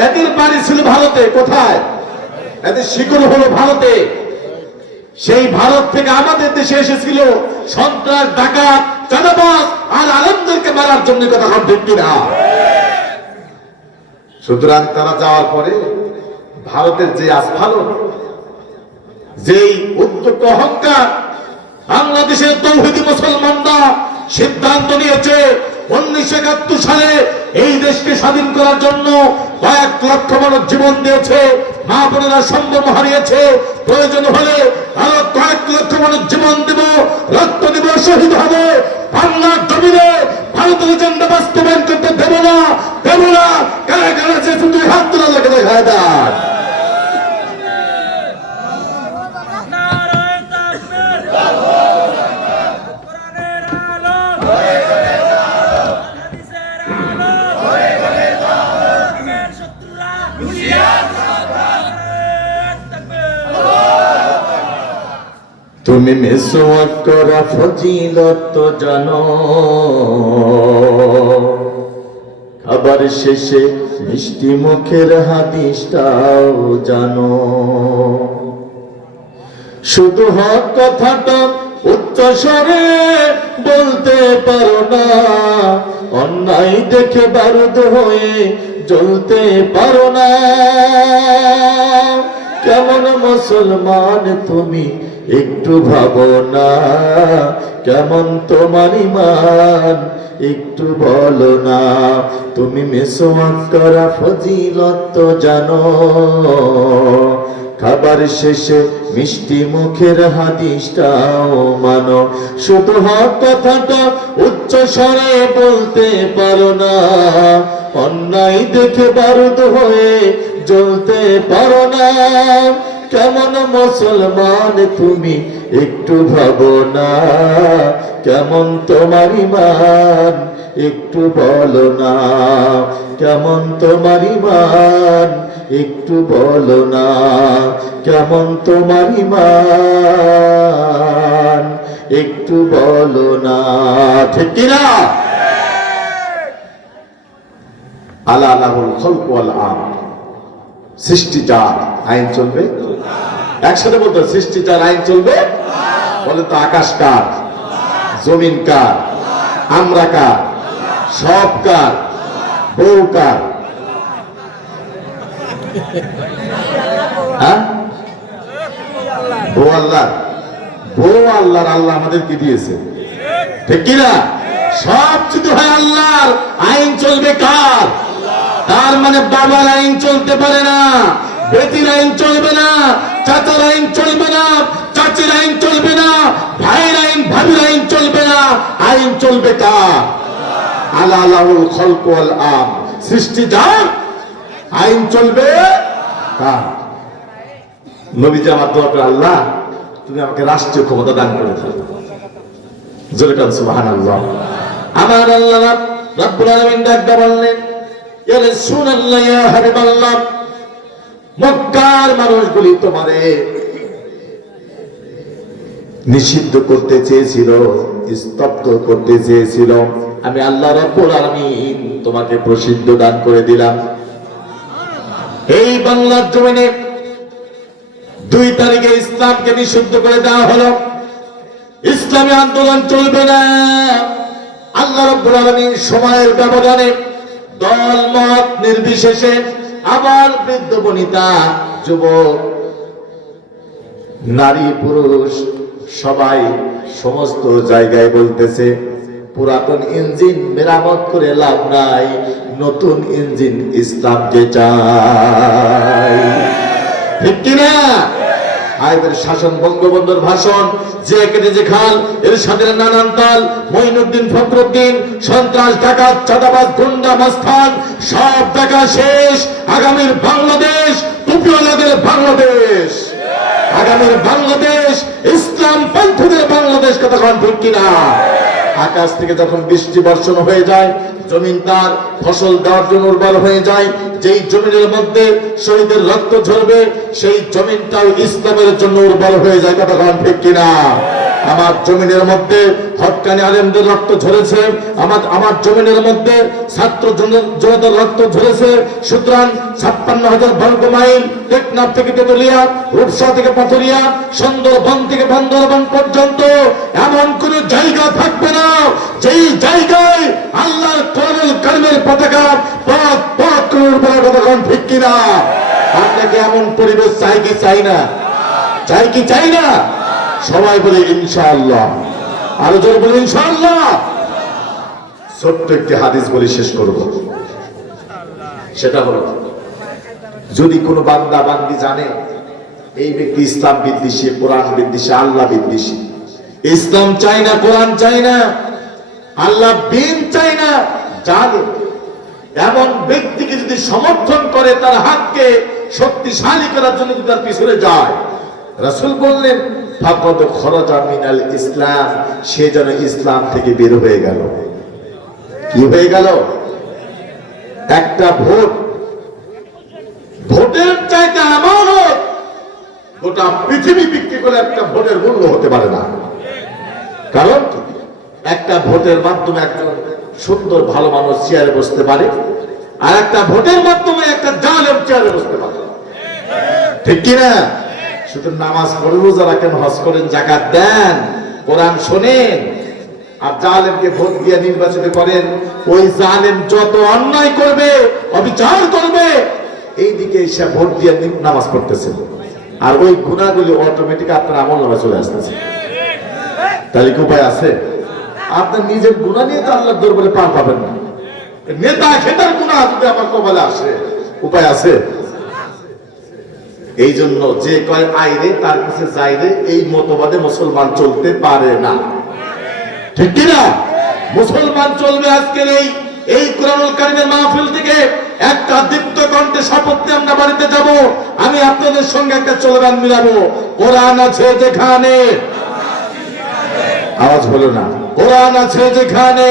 এদের বাড়ি ছিল ভারতে। কোথায়? এদের শিকড় হলো ভারতে। সেই ভারত থেকে আমাদের দেশে এসেছিল সন্ত্রাস, ডাকাত, চাঁদাবাজ আর আলেমদেরকে মারার জন্য, কথা ঠিক কিনা? সুতরাং তারা যাওয়ার পরে ভারতের যে আস্ফালন, যেই উদ্যোগ, অহংকার, বাংলাদেশের তৌহিদি মুসলমানরা সিদ্ধান্ত নিয়েছে 1971 সালে এই দেশকে স্বাধীন করার জন্য কয়েক লক্ষ মানুষ জীবন দিয়েছে, মা বোনেরা সম্ভ্রম হারিয়েছে। প্রয়োজন হলে আরো কয়েক লক্ষ মানুষ জীবন দিব, রক্ত দিব, শহীদ হবে। বাংলার জমিনে ভারতের এজেন্ডা বাস্তবায়ন করতে দেব না, দেব না। কারা কারা যে শুধু হাত তোলা লাগে দেখায় দেয়। তুমি মিসওয়াক করা ফজিলত জানো, খাবার শেষে মিষ্টি মুখের হাদিসটাও জানো। শুধু হক কথাটা উচ্চ স্বরে বলতে পারো না, অন্যায় দেখে বারুদ হয়ে জ্বলতে পারো না। কেমন মুসলমান তুমি একটু ভাবো না, কেমন তোমার ঈমান একটু বলো না। তুমি মিসওয়াক করা ফজিলত জানো, খাবার শেষে মিষ্টি মুখের হাদিসটাও মানো। শুধু হক কথাটা উচ্চ স্বরে বলতে পারো না, অন্যায় দেখে বারুদ হয়ে জ্বলতে পারো না। কেমন মুসলমান তুমি একটু ভাবো না, কেমন তোমার ঈমান একটু বলো না। কেমন তোমার ঈমান একটু বলো না, কেমন তোমার ঈমান একটু বলো না। ঠিক কিনা? আলা লাহুল খালক ওয়াল আমর, সৃষ্টি যার, আইন চলবে। একসাথে বলতে, সৃষ্টি যার, আইন চলবে। বলে তো আকাশ কার, জমিন কার, আমরা কার, সব কার, বউ কার? হ্যাঁ, বউ আল্লাহ, বউ আল্লাহর। আল্লাহ আমাদেরকে দিয়েছে, ঠিক কিনা? সব কিছু হয় আল্লাহর। আইন চলবে কার? তার মানে বাবার আইন চলতে পারে না, বেটির আইন চলবে না, চাচার আইন চলবে না, চাচির আইন চলবে না, ভাইয়ের আইন, ভাবির আইন চলবে না। আইন চলবে কার? আলা লাহুল খালক ওয়াল আমর, সৃষ্টি যার, আইন চলবে কার? নবীজি আমার দোয়া করে, আল্লাহ তুমি আমাকে রাষ্ট্রীয় ক্ষমতা দান করে দাও। জোরে কান সুবহানাল্লাহ। আমার আল্লাহ রাব্বুল আলামিন ডাকতে বললেন, ইয়া রাসূলুল্লাহ, ইয়া হাবিবাল্লাহ, মক্কার মানুষগুলি তোমারে নিষিদ্ধ করতে চেয়েছিল, স্তব্ধ করতে চেয়েছিল। আমি আল্লাহ রাব্বুল আলামিন তোমাকে প্রসিদ্ধ দান করে দিলাম। এই বাংলার জমিনে 2 তারিখে ইসলামকে নিষিদ্ধ করে দেওয়া হলো। ইসলামী আন্দোলন চলবে না। আল্লাহ রাব্বুল আলামিন সময়ের ব্যবধানে দল মত নির্বিশেষে, আবার বৃদ্ধ বনিতা, যুবক, নারী, পুরুষ সবাই সমস্ত জায়গায় বলতেছে, পুরাতন ইঞ্জিন মেরামত করে লাভ নাই, নতুন ইঞ্জিন ইসলামকে চাই। ঠিক কিনা? আইদের শাসন, বঙ্গবন্ধুর ভাষণ, যে কেটে যে খাল, এর সাথে নানান তাল, মঈনুদ্দিন, ফখরুদ্দিন, সন্ত্রাস, ডাকাত, চাঁদাবাজ, গুন্ডা, মাস্তান, সব দেখা শেষ। আগামীর বাংলাদেশ টুপিওয়ালাদের বাংলাদেশ, আগামীর বাংলাদেশ ইসলাম পন্থীদের বাংলাদেশ। কথা কোন ঠিক কিনা? আকাশ থেকে যখন বৃষ্টি বর্ষণ হয়ে যায়, জমিন তার ফসল দেওয়ার জন্য উর্বর হয়ে যায়, যেই জমিনের মধ্যে শহীদের রক্ত ঝরবে, সেই জমিনটাও ইসলামের জন্য উর্বর হয়ে যায়। কথা কোন ঠিক কিনা? আমার জমিনের মধ্যে হক্কানি আলেমদের রক্ত ঝরেছে, আমার জমিনের মধ্যে ছাত্র জনতার রক্ত ঝরেছে। সুতরাং 56,000 বর্গ মাইল টেকনাফ থেকে তেতুলিয়া, রূপসা থেকে পাথরিয়া, সুন্দরবন থেকে বান্দরবান পর্যন্ত এমন কোন জায়গা থাকবে না যেই জায়গায় আল্লাহর কোরআনুল কারীমের পতাকা পথ পথ করে উড়বে কথা কোন ঠিক কিনা? আপনাকে এমন পরিবেশ চাই কি চাই না? চাই কি চাই না? সবাই বলে ইনশাআল্লাহ, আরো জোর বলে ইনশাআল্লাহ। ছোট্ট একটি হাদিস বলে শেষ করব। সেটা হলো, যদি কোনো বান্দা বান্দি জানে এই ব্যক্তি ইসলাম বিদ্বেষী, কোরআন বিদ্বেষী, আল্লাহ বিদ্বেষী, ইসলাম চাই না, কোরআন চাই না, আল্লাহ বিন চাই না, জানে, এমন ব্যক্তিকে যদি সমর্থন করে, তার হাতকে শক্তিশালী করার জন্য যদি তার পিছনে যায়, রাসূল বললেন ফাকাদ খরাজা মিনাল ইসলাম, সে যেন ইসলাম থেকে বের হয়ে গেল। কি হয়ে গেল? একটা ভোট, ভোটের চাইতে আমানত গোটা পৃথিবী বিক্রি করে একটা ভোটের মূল্য হতে পারে না। কারণ একটা ভোটের মাধ্যমে একজন সুন্দর ভালো মানুষ চেয়ারে বসতে পারে, আর একটা ভোটের মাধ্যমে একটা জালেম চেয়ারে বসতে পারে। ঠিক কিনা? শুধু নামাজ পড়ে, রোজা রাখেন, হজ করেন, যাকাত দেন, কোরআন শোনেন, আর জালেমকে ভোট দিয়ে নির্বাচিত করেন। ওই জালেম যত অন্যায় করবে, অবিচার করবে, এই দিকে এসে ভোট দিয়ে নামাজ পড়তেছে, আর ওই গুনাহগুলি অটোমেটিক আপনার আমলনামায় চলে আসতেছে। তাহলে কি উপায় আছে? আপনার নিজের গুনাহ নিয়ে তো আল্লাহর দরবারে পার পাবেন না। নেতা খেতার গুনাহ যদি আমার কপালে আসে, উপায় আছে? এই জন্য যে কয় আইরে তার কাছে যাইরে, এই মতবাদে মুসলমান চলতে পারে না। ঠিক কিনা? মুসলমান চলবে আজকের এই কোরআনুল কারীমের মাহফিল থেকে একটা দীপ্ত কণ্ঠে শপথ নিয়ে আমরা বাড়িতে যাব, আমি আপনাদের সঙ্গে একটা স্লোগান মিলাবো, কোরআন আছে যেখানে, আওয়াজ হলো না, কোরআন আছে যেখানে,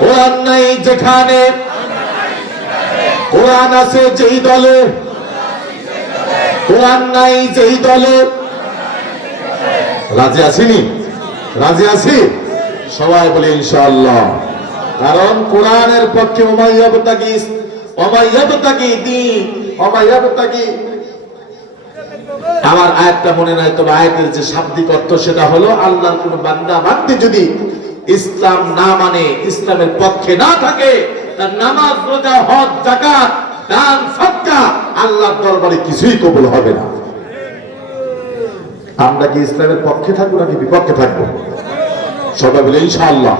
কোরআন নাই যেখানে, কোরআন আছে যেই দলে, কোরআন নাই যেই দলে। রাজি আসিনি? রাজি আছি? সবাই বলে ইনশাআল্লাহ। কারণ কোরআনের পক্ষে আমার আয়াতটা মনে নাই, তবে আয়াতের যে শাব্দিক অর্থ সেটা হলো, আল্লাহর কোন বান্দা বান্দি যদি ইসলাম না মানে, ইসলামের পক্ষে না থাকে, তার নামাজ, রোজা, হজ, যাকাত, দান, সাদকা আল্লাহর দরবারে কিছুই কবুল হবে না। আমরা কি ইসলামের পক্ষে থাকবো নাকি বিপক্ষে থাকবো? সবাই বলে ইনশাআল্লাহ।